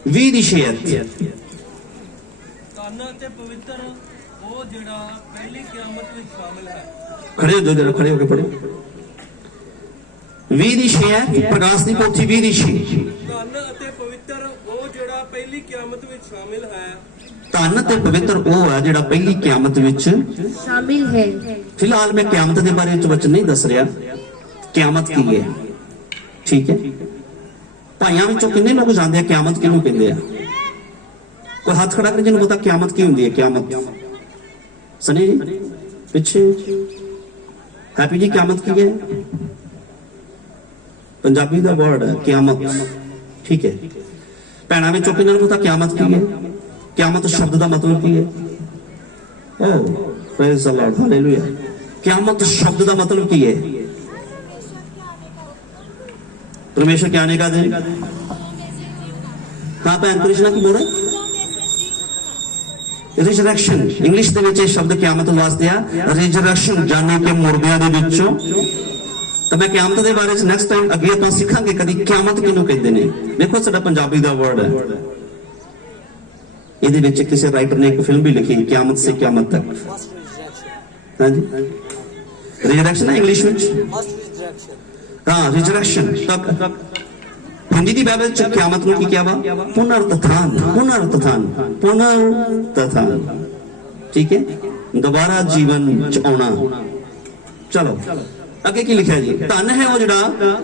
20 ਦੀ 6 ਧਨ ਤੇ ਪਵਿੱਤਰ ਉਹ ਜਿਹੜਾ ਪਹਿਲੀ ਕਿਆਮਤ ਵਿੱਚ ਸ਼ਾਮਿਲ ਹੈ। ਖੜੇ ਹੋ ਜਾਓ, ਜਰਾ ਖੜੇ ਹੋ ਕੇ ਪੜੋ। 20 ਦੀ 6 ਹੈ, ਪ੍ਰਕਾਸ਼ ਦੀ ਪੋਥੀ 20 ਦੀ 6। ਧਨ ਅਤੇ ਪਵਿੱਤਰ ਉਹ ਜਿਹੜਾ ਪਹਿਲੀ ਕਿਆਮਤ ਵਿੱਚ ਸ਼ਾਮਿਲ ਹੈ। ਧਨ ਤੇ ਪਵਿੱਤਰ ਉਹ ਹੈ ਜਿਹੜਾ ਪਹਿਲੀ ਕਿਆਮਤ ਵਿੱਚ शामिल है। ਫਿਲਹਾਲ ਮੈਂ ਕਿਆਮਤ ਦੇ ਬਾਰੇ ਵਿੱਚ ਵਚਨ ਨਹੀਂ ਦੱਸ ਰਿਹਾ, ਕਿਆਮਤ ਕੀ ਹੈ, ਠੀਕ ਹੈ। ਭਾਈਆਂ ਵਿੱਚੋਂ ਕਿੰਨੇ ਲੋਕ ਜਾਣਦੇ ਆ ਕਿਆਮਤ ਕਿਹਨੂੰ ਕਹਿੰਦੇ ਆ? ਕੋਈ ਹੱਥ ਖੜਾ ਕਰ ਜਿਹਨੂੰ ਪਤਾ ਕਿਆਮਤ ਕੀ ਹੁੰਦੀ ਹੈ। ਕਿਆਮਤ ਸਨੀ ਜੀ ਪਿੱਛੇ, ਹੈਪੀ ਜੀ, ਕਿਆਮਤ ਕੀ ਹੈ? ਪੰਜਾਬੀ ਦਾ ਵਰਡ ਹੈ ਕਿਆਮਤ, ਠੀਕ ਹੈ। ਭੈਣਾਂ ਵਿੱਚੋਂ ਕਿੰਨਾਂ ਨੂੰ ਪਤਾ ਕਿਆਮਤ ਕੀ ਹੈ? ਕਿਆਮਤ ਸ਼ਬਦ ਦਾ ਮਤਲਬ ਕੀ ਹੈ? ਓ praise the Lord, hallelujah. Qayamat ਸ਼ਬਦ ਦਾ ਮਤਲਬ ਕੀ ਹੈ? परमेश्वर के आने का दिन। हाँ भैन कृष्णा की बोल रहे? रिजरेक्शन, इंग्लिश ਦੇ ਵਿੱਚ ਇਹ ਸ਼ਬਦ ਕਿਆਮਤ ਵਾਸਤੇ ਆ, ਰਿਜਰੈਕਸ਼ਨ, ਜਾਨੇ ਕਿ ਮੁਰਦਿਆਂ ਦੇ ਵਿੱਚੋਂ। ਤਾਂ ਮੈਂ ਕਿਆਮਤ ਦੇ ਬਾਰੇ ਚ ਨੈਕਸਟ ਟਾਈਮ ਅੱਗੇ ਆਪਾਂ ਸਿੱਖਾਂਗੇ ਕਦੀ ਕਿਆਮਤ ਕਿਹਨੂੰ ਕਹਿੰਦੇ ਨੇ। ਦੇਖੋ ਸਾਡਾ ਪੰਜਾਬੀ ਦਾ ਵਰਡ ਹੈ, ਇਹਦੇ ਵਿੱਚ ਕਿਸੇ ਰਾਈਟਰ ਨੇ ਇੱਕ ਫਿਲਮ ਵੀ ਲਿਖੀ, ਕਿਆਮਤ ਸੇ ਕਿਆਮਤ ਤੱਕ। ਹਾਂਜੀ, ਰਿਜਰੈਕਸ਼ਨ ਹੈ ਇੰਗਲਿਸ਼ ਵਿੱਚ, ਹਾਂ ਰਿਜਰੈਕਸ਼ਨ ਤੱਕ। हिंदी की बाइबल च क़यामत नूं की क्या वा? पुनरुत्थान, पुनरुत्थान, पुनरुत्थान, ठीक है, दोबारा जीवन च आउणा। चलो अगे की लिखा जी, धन है वो जिहड़ा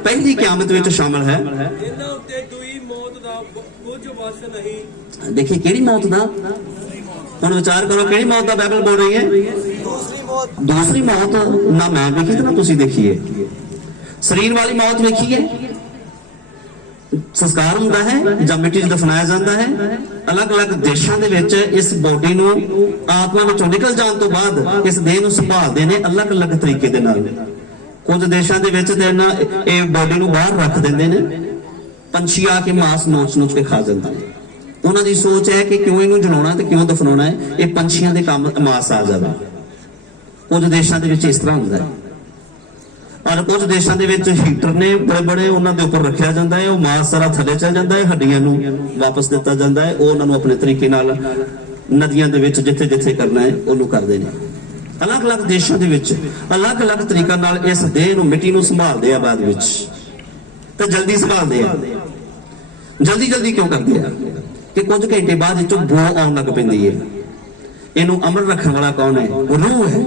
पहली क़यामत विच शामिल है। इन्हां उत्ते दुई मौत दा कुछ वस नहीं। देखिए केड़ी मौत दा, हुण विचार करो केड़ी मौत दा बाइबल बोल रही है? दूसरी मौत ना मैं देखी ते ना तुसीं देखी है। शरीर वाली मौत देखी है, ਸੰਸਕਾਰ ਹੁੰਦਾ ਹੈ ਜਾਂ ਮਿੱਟੀ 'ਚ ਦਫਨਾਇਆ ਜਾਂਦਾ ਹੈ। ਅਲੱਗ-ਅਲੱਗ ਦੇਸ਼ਾਂ ਦੇ ਵਿੱਚ ਇਸ ਬੋਡੀ ਨੂੰ ਆਤਮਾ ਵਿੱਚੋਂ ਨਿਕਲ ਜਾਣ ਤੋਂ ਬਾਅਦ ਇਸ ਦੇਹ ਨੂੰ ਸੰਭਾਲਦੇ ਨੇ ਅਲੱਗ-ਅਲੱਗ ਤਰੀਕੇ ਦੇ ਨਾਲ। ਕੁਝ ਦੇਸ਼ਾਂ ਦੇ ਵਿੱਚ ਤੇ ਨਾ ਇਹ ਬੋਡੀ ਨੂੰ ਬਾਹਰ ਰੱਖ ਦਿੰਦੇ ਨੇ, ਪੰਛੀ ਆ ਕੇ ਮਾਸ ਨੋਚ-ਨੋਚ ਕੇ ਖਾ ਜਾਂਦੇ ਨੇ। ਉਹਨਾਂ ਦੀ ਸੋਚ ਹੈ ਕਿ ਕਿਉਂ ਇਹਨੂੰ ਜਲਾਉਣਾ ਤੇ ਕਿਉਂ ਦਫਨਾਉਣਾ ਹੈ, ਇਹ ਪੰਛੀਆਂ ਦੇ ਕੰਮ ਮਾਸ ਆ ਜਾਵੇ। ਕੁਝ ਦੇਸ਼ਾਂ ਦੇ ਵਿੱਚ ਇਸ ਤਰ੍ਹਾਂ ਹੁੰਦਾ ਹੈ। और कुछ देशों के हीटर ने बड़े बड़े उन्होंने उपर रखा जाता है, वो मास सारा थले चल जाता है, हड्डियां नूं वापस दिता जाता है, वो उन्होंने अपने तरीके नाल नदियां दे विच जिथे जिथे करना है उन्होंने करते हैं। अलग अलग देशों के अलग अलग तरीका नाल इस देह नूं मिट्टी नूं संभालते हैं। बाद विच तो जल्दी संभालते हैं, जल्दी जल्दी क्यों करते हैं कि कुछ घंटे बाद इचों बो आउण लग पैंदी है। इहनूं अमर रखने वाला कौन है? रूह है।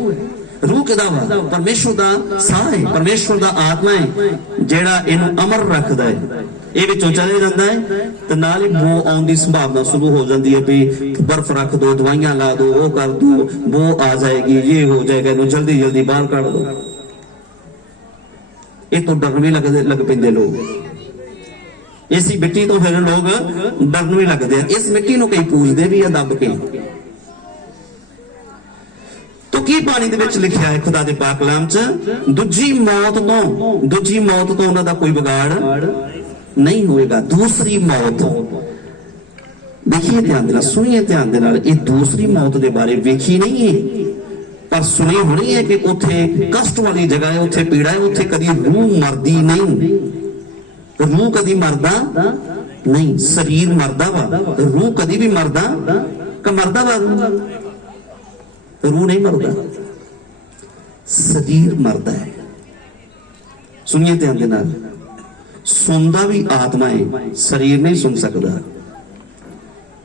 रूह किदा वा? परमेश्वर दा साह है, परमेश्वर दा आत्मा है जेड़ा इनू अमर रखदा है। ये विचों चले जांदा है ते नाल ही बो आउण दी संभावना शुरू हो जाती है, भी बर्फ रख दो, दवाइयां ला दो, वो कर दो, बो आ जाएगी, ये हो जाएगा, इनू जल्दी जल्दी बाहर काढ़ दो। ये तो डरन भी लग पैंदे लोग, इसी मिट्टी तो फिर लोग डरन भी लगते हैं। इस मिट्टी नूं कई पूजदे भी है दब के। तो की पानी दे विच लिखिया है खुदा दे पाक कलाम च, दूजी मौत तो उन्हां दा कोई बिगाड़ नहीं होएगा। दूसरी मौत, देखिए ध्यान देना, सुनिए ध्यान देना, ये दूसरी मौत दे बारे वेखी नहीं है पर सुनी होनी है कि उथे कष्ट वाली जगह है, उथे पीड़ा है, उथे कदी रूह मरदी नहीं, रूह कदी मरदा नहीं। शरीर मरदा वा, रूह कदी भी मरदा वा, रूह नहीं मरदा, शरीर मरदा है। सुनिए ध्यान देना, सुनदा भी आत्मा है, शरीर नहीं सुन सकता।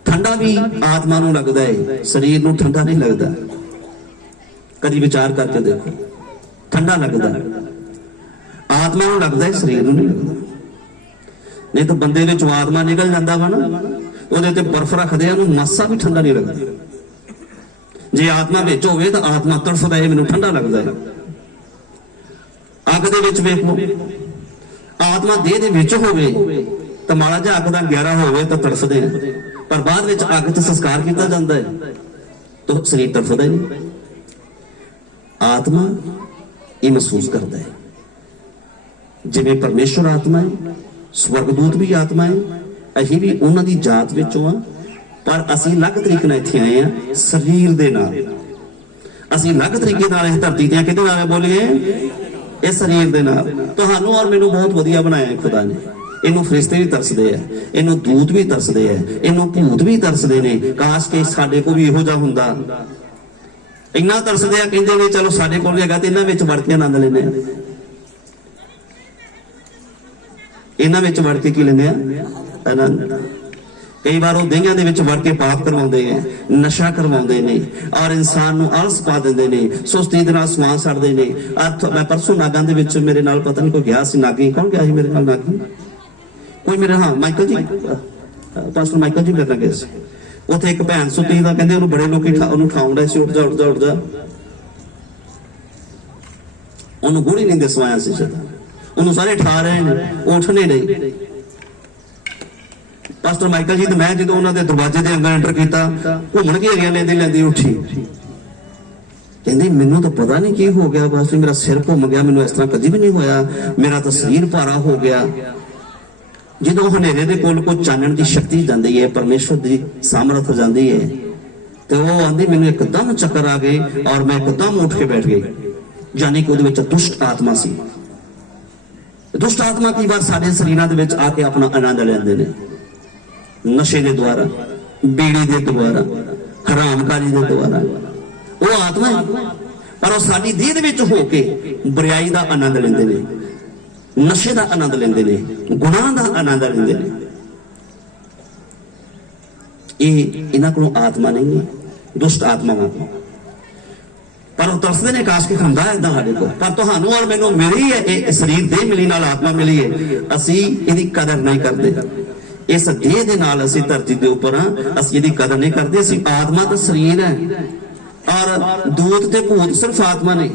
ठंडा भी आत्मा नूं लगदा है, शरीर नूं ठंडा नहीं लगदा। कदी विचार करके देखो, ठंडा लगदा आत्मा नूं लगदा है, शरीर नूं नहीं लगदा। नहीं तो बंदे विचों आत्मा निकल जांदा वा ना, ਉਹਦੇ ਤੇ ਬਰਫ਼ ਰੱਖਦੇ ਆ ਉਹਨੂੰ ਮਾਸਾ ਵੀ ਠੰਡਾ ਨਹੀਂ ਲੱਗਦਾ। ਜੇ ਆਤਮਾ ਵਿੱਚ ਹੋਵੇ ਤਾਂ ਆਤਮਾ ਤੜਫਦਾ ਹੈ, ਮੈਨੂੰ ਠੰਡਾ ਲੱਗਦਾ ਹੈ। ਅੱਗ ਦੇ ਵਿੱਚ ਵੇਖੋ, ਆਤਮਾ ਦੇਹ ਦੇ ਵਿੱਚ ਹੋਵੇ ਤਾਂ ਮਾੜਾ ਜਿਹਾ ਅੱਗ ਦਾ ਗਿਆਰਾ ਹੋਵੇ ਤਾਂ ਤੜਫਦੇ ਆ, ਪਰ ਬਾਅਦ ਵਿੱਚ ਅੱਗ ਤੇ ਸੰਸਕਾਰ ਕੀਤਾ ਜਾਂਦਾ ਹੈ ਤਾਂ ਸਰੀਰ ਤੜਫਦਾ ਹੀ ਨਹੀਂ। ਆਤਮਾ ਇਹ ਮਹਿਸੂਸ ਕਰਦਾ ਹੈ, ਜਿਵੇਂ ਪਰਮੇਸ਼ਵਰ ਆਤਮਾ ਹੈ, ਸਵਰਗਦੂਤ ਵੀ ਆਤਮਾ ਹੈ, ਅਸੀਂ ਵੀ ਉਹਨਾਂ ਦੀ ਜਾਤ ਵਿੱਚੋਂ ਆ, ਪਰ ਅਸੀਂ ਅਲੱਗ ਤਰੀਕੇ ਨਾਲ ਇੱਥੇ ਆਏ ਆ ਸਰੀਰ ਦੇ ਨਾਲ। ਅਸੀਂ ਅਲੱਗ ਤਰੀਕੇ ਨਾਲ ਇਸ ਧਰਤੀ ਤੇ ਕਿਹਦੇ ਨਾਲ ਬੋਲੀਏ? ਇਹ ਸਰੀਰ ਦੇ ਨਾਲ। ਤੁਹਾਨੂੰ ਔਰ ਮੈਨੂੰ ਬਹੁਤ ਵਧੀਆ ਬਣਾਇਆ ਖੁਦਾ ਨੇ। ਇਹਨੂੰ ਫਰਿਸ਼ਤੇ ਵੀ ਤਰਸਦੇ ਆ, ਇਹਨੂੰ ਦੂਤ ਵੀ ਤਰਸਦੇ ਆ, ਇਹਨੂੰ ਭੂਤ ਵੀ ਤਰਸਦੇ ਨੇ। ਕਾਸ਼ ਕਿ ਸਾਡੇ ਕੋਲ ਵੀ ਇਹੋ ਜਿਹਾ ਹੁੰਦਾ। ਇੰਨਾ ਤਰਸਦੇ ਆ, ਕਹਿੰਦੇ ਨੇ ਚਲੋ ਸਾਡੇ ਕੋਲ ਵੀ ਹੈਗਾ ਤੇ ਇਹਨਾਂ ਵਿੱਚ ਵੜ ਕੇ ਆਨੰਦ ਲੈਂਦੇ ਆ। ਇਹਨਾਂ ਵਿੱਚ ਵੜ ਕੇ ਕੀ ਲੈਂਦੇ ਆ? ਆਨੰਦ। ਕਈ ਵਾਰ ਉਹ ਦਹੀਆਂ ਦੇ ਵਿੱਚ ਵੜ ਕੇ ਪਾਪ ਕਰਵਾਉਂਦੇ ਆ, ਨਸ਼ਾ ਕਰਵਾਉਂਦੇ ਨੇ ਔਰ ਇਨਸਾਨ ਨੂੰ ਆਲਸ ਪਾ ਦਿੰਦੇ ਨੇ, ਸੁਸਤੀ ਦੇ ਨਾਲ ਸਮਾਨ ਛੱਡਦੇ ਨੇ। ਮੈਂ ਪਰਸੋਂ ਨਾਗਾਂ ਦੇ ਵਿੱਚ ਮੇਰੇ ਨਾਲ ਪਤਾ ਨਹੀਂ ਕੋਈ ਗਿਆ ਸੀ, ਨਾਗੀ ਕੌਣ ਗਿਆ ਸੀ ਮੇਰੇ ਨਾਲ? ਨਾਗੀ ਕੋਈ ਮੇਰੇ, ਹਾਂ ਮਾਈਕਲ ਜੀ, ਪਾਸਟਰ ਮਾਈਕਲ ਜੀ ਮੇਰੇ ਨਾਲ ਗਏ ਸੀ। ਉੱਥੇ ਇੱਕ ਭੈਣ ਸੁੱਤੀ ਦਾ, ਕਹਿੰਦੇ ਉਹਨੂੰ ਬੜੇ ਲੋਕੀ ਉਹਨੂੰ ਉਠਾਉਣ ਡਏ ਸੀ, ਉੱਠ ਜਾ ਉੱਠ ਜਾ ਉੱਠ ਜਾ। ਉਹਨੂੰ ਗੂੜੀ ਨੀਂਦ ਸਵਾਇਆ ਸੀ ਸ਼ੈਤਾਨ, ਉਹਨੂੰ ਸਾਰੇ ਠਾ ਰਹੇ ਨੇ, ਉਹ ਉੱਠ ਨਹੀਂ ਰਹੀ। ਪਾਸਟਰ ਮਾਈਕਲ ਜੀ ਤੇ ਮੈਂ ਜਦੋਂ ਉਹਨਾਂ ਦੇ ਦਰਵਾਜ਼ੇ ਦੇ ਅੰਦਰ ਐਂਟਰ ਕੀਤਾ, ਘੁੰਮਣ ਘੇਰੀਆਂ ਲੈਂਦੀ ਲੈਂਦੀ ਉੱਠੀ। ਕਹਿੰਦੀ ਮੈਨੂੰ ਤਾਂ ਪਤਾ ਨਹੀਂ ਕੀ ਹੋ ਗਿਆ, ਬਸ ਮੇਰਾ ਸਿਰ ਘੁੰਮ ਗਿਆ, ਮੈਨੂੰ ਇਸ ਤਰ੍ਹਾਂ ਕਦੀ ਵੀ ਨਹੀਂ ਹੋਇਆ, ਮੇਰਾ ਤਾਂ ਸਰੀਰ ਭਾਰਾ ਹੋ ਗਿਆ। ਜਦੋਂ ਹਨੇਰੇ ਦੇ ਕੋਲ ਕੋਈ ਚਾਨਣ ਦੀ ਸ਼ਕਤੀ ਜਾਂਦੀ ਹੈ, ਪਰਮੇਸ਼ਵਰ ਦੀ ਸਾਮਰਥ ਜਾਂਦੀ ਹੈ, ਤੇ ਉਹ ਆਂਦੀ ਮੈਨੂੰ ਇੱਕਦਮ ਚੱਕਰ ਆ ਗਏ ਔਰ ਮੈਂ ਇੱਕਦਮ ਉੱਠ ਕੇ ਬੈਠ ਗਈ। ਯਾਨੀ ਕਿ ਉਹਦੇ ਵਿੱਚ ਦੁਸ਼ਟ ਆਤਮਾ ਸੀ। ਦੁਸ਼ਟ ਆਤਮਾ ਕਈ ਵਾਰ ਸਾਡੇ ਸਰੀਰਾਂ ਦੇ ਵਿੱਚ ਆ ਕੇ ਆਪਣਾ ਆਨੰਦ ਲੈਂਦੇ ਨੇ, ਨਸ਼ੇ ਦੇ ਦੁਆਰਾ, ਬੀੜੀ ਦੇ ਦੁਆਰਾ, ਹਰਾਮਕਾਰੀ ਦੇ ਦੁਆਰਾ। ਉਹ ਆਤਮਾ ਹੈ, ਪਰ ਉਹ ਸਾਡੀ ਦੇਹ ਦੇ ਵਿੱਚ ਹੋ ਕੇ ਬੁਰਾਈ ਦਾ ਆਨੰਦ ਲੈਂਦੇ ਨੇ, ਨਸ਼ੇ ਦਾ ਆਨੰਦ ਲੈਂਦੇ ਨੇ, ਗੁਨਾਹ ਦਾ ਆਨੰਦ ਲੈਂਦੇ ਨੇ। ਇਹ ਇਹਨਾਂ ਕੋਲੋਂ ਆਤਮਾ ਨਹੀਂ ਹੈ, ਦੁਸ਼ਟ ਆਤਮਾਵਾਂ। ਪਰ ਉਹ ਤਰਸਦੇ ਨੇ ਕਾਸ਼ ਕੇ ਹੁੰਦਾ ਏਦਾਂ ਸਾਡੇ ਕੋਲ। ਪਰ ਤੁਹਾਨੂੰ ਔਰ ਮੈਨੂੰ ਮਿਲੀ ਹੈ ਇਹ ਸਰੀਰ ਦੇਹ ਮਿਲੀ ਨਾਲ ਆਤਮਾ ਮਿਲੀ ਹੈ, ਅਸੀਂ ਇਹਦੀ ਕਦਰ ਨਹੀਂ ਕਰਦੇ। ਇਸ ਦੇਹ ਦੇ ਨਾਲ ਅਸੀਂ ਧਰਤੀ ਦੇ ਉੱਪਰ ਹਾਂ, ਅਸੀਂ ਇਹਦੀ ਕਦਰ ਨਹੀਂ ਕਰਦੇ। ਅਸੀਂ ਆਤਮਾ ਤੇ ਸਰੀਰ ਹੈ ਔਰ ਦੂਤ ਤੇ ਭੂਤ ਸਿਰਫ ਆਤਮਾ ਨੇ।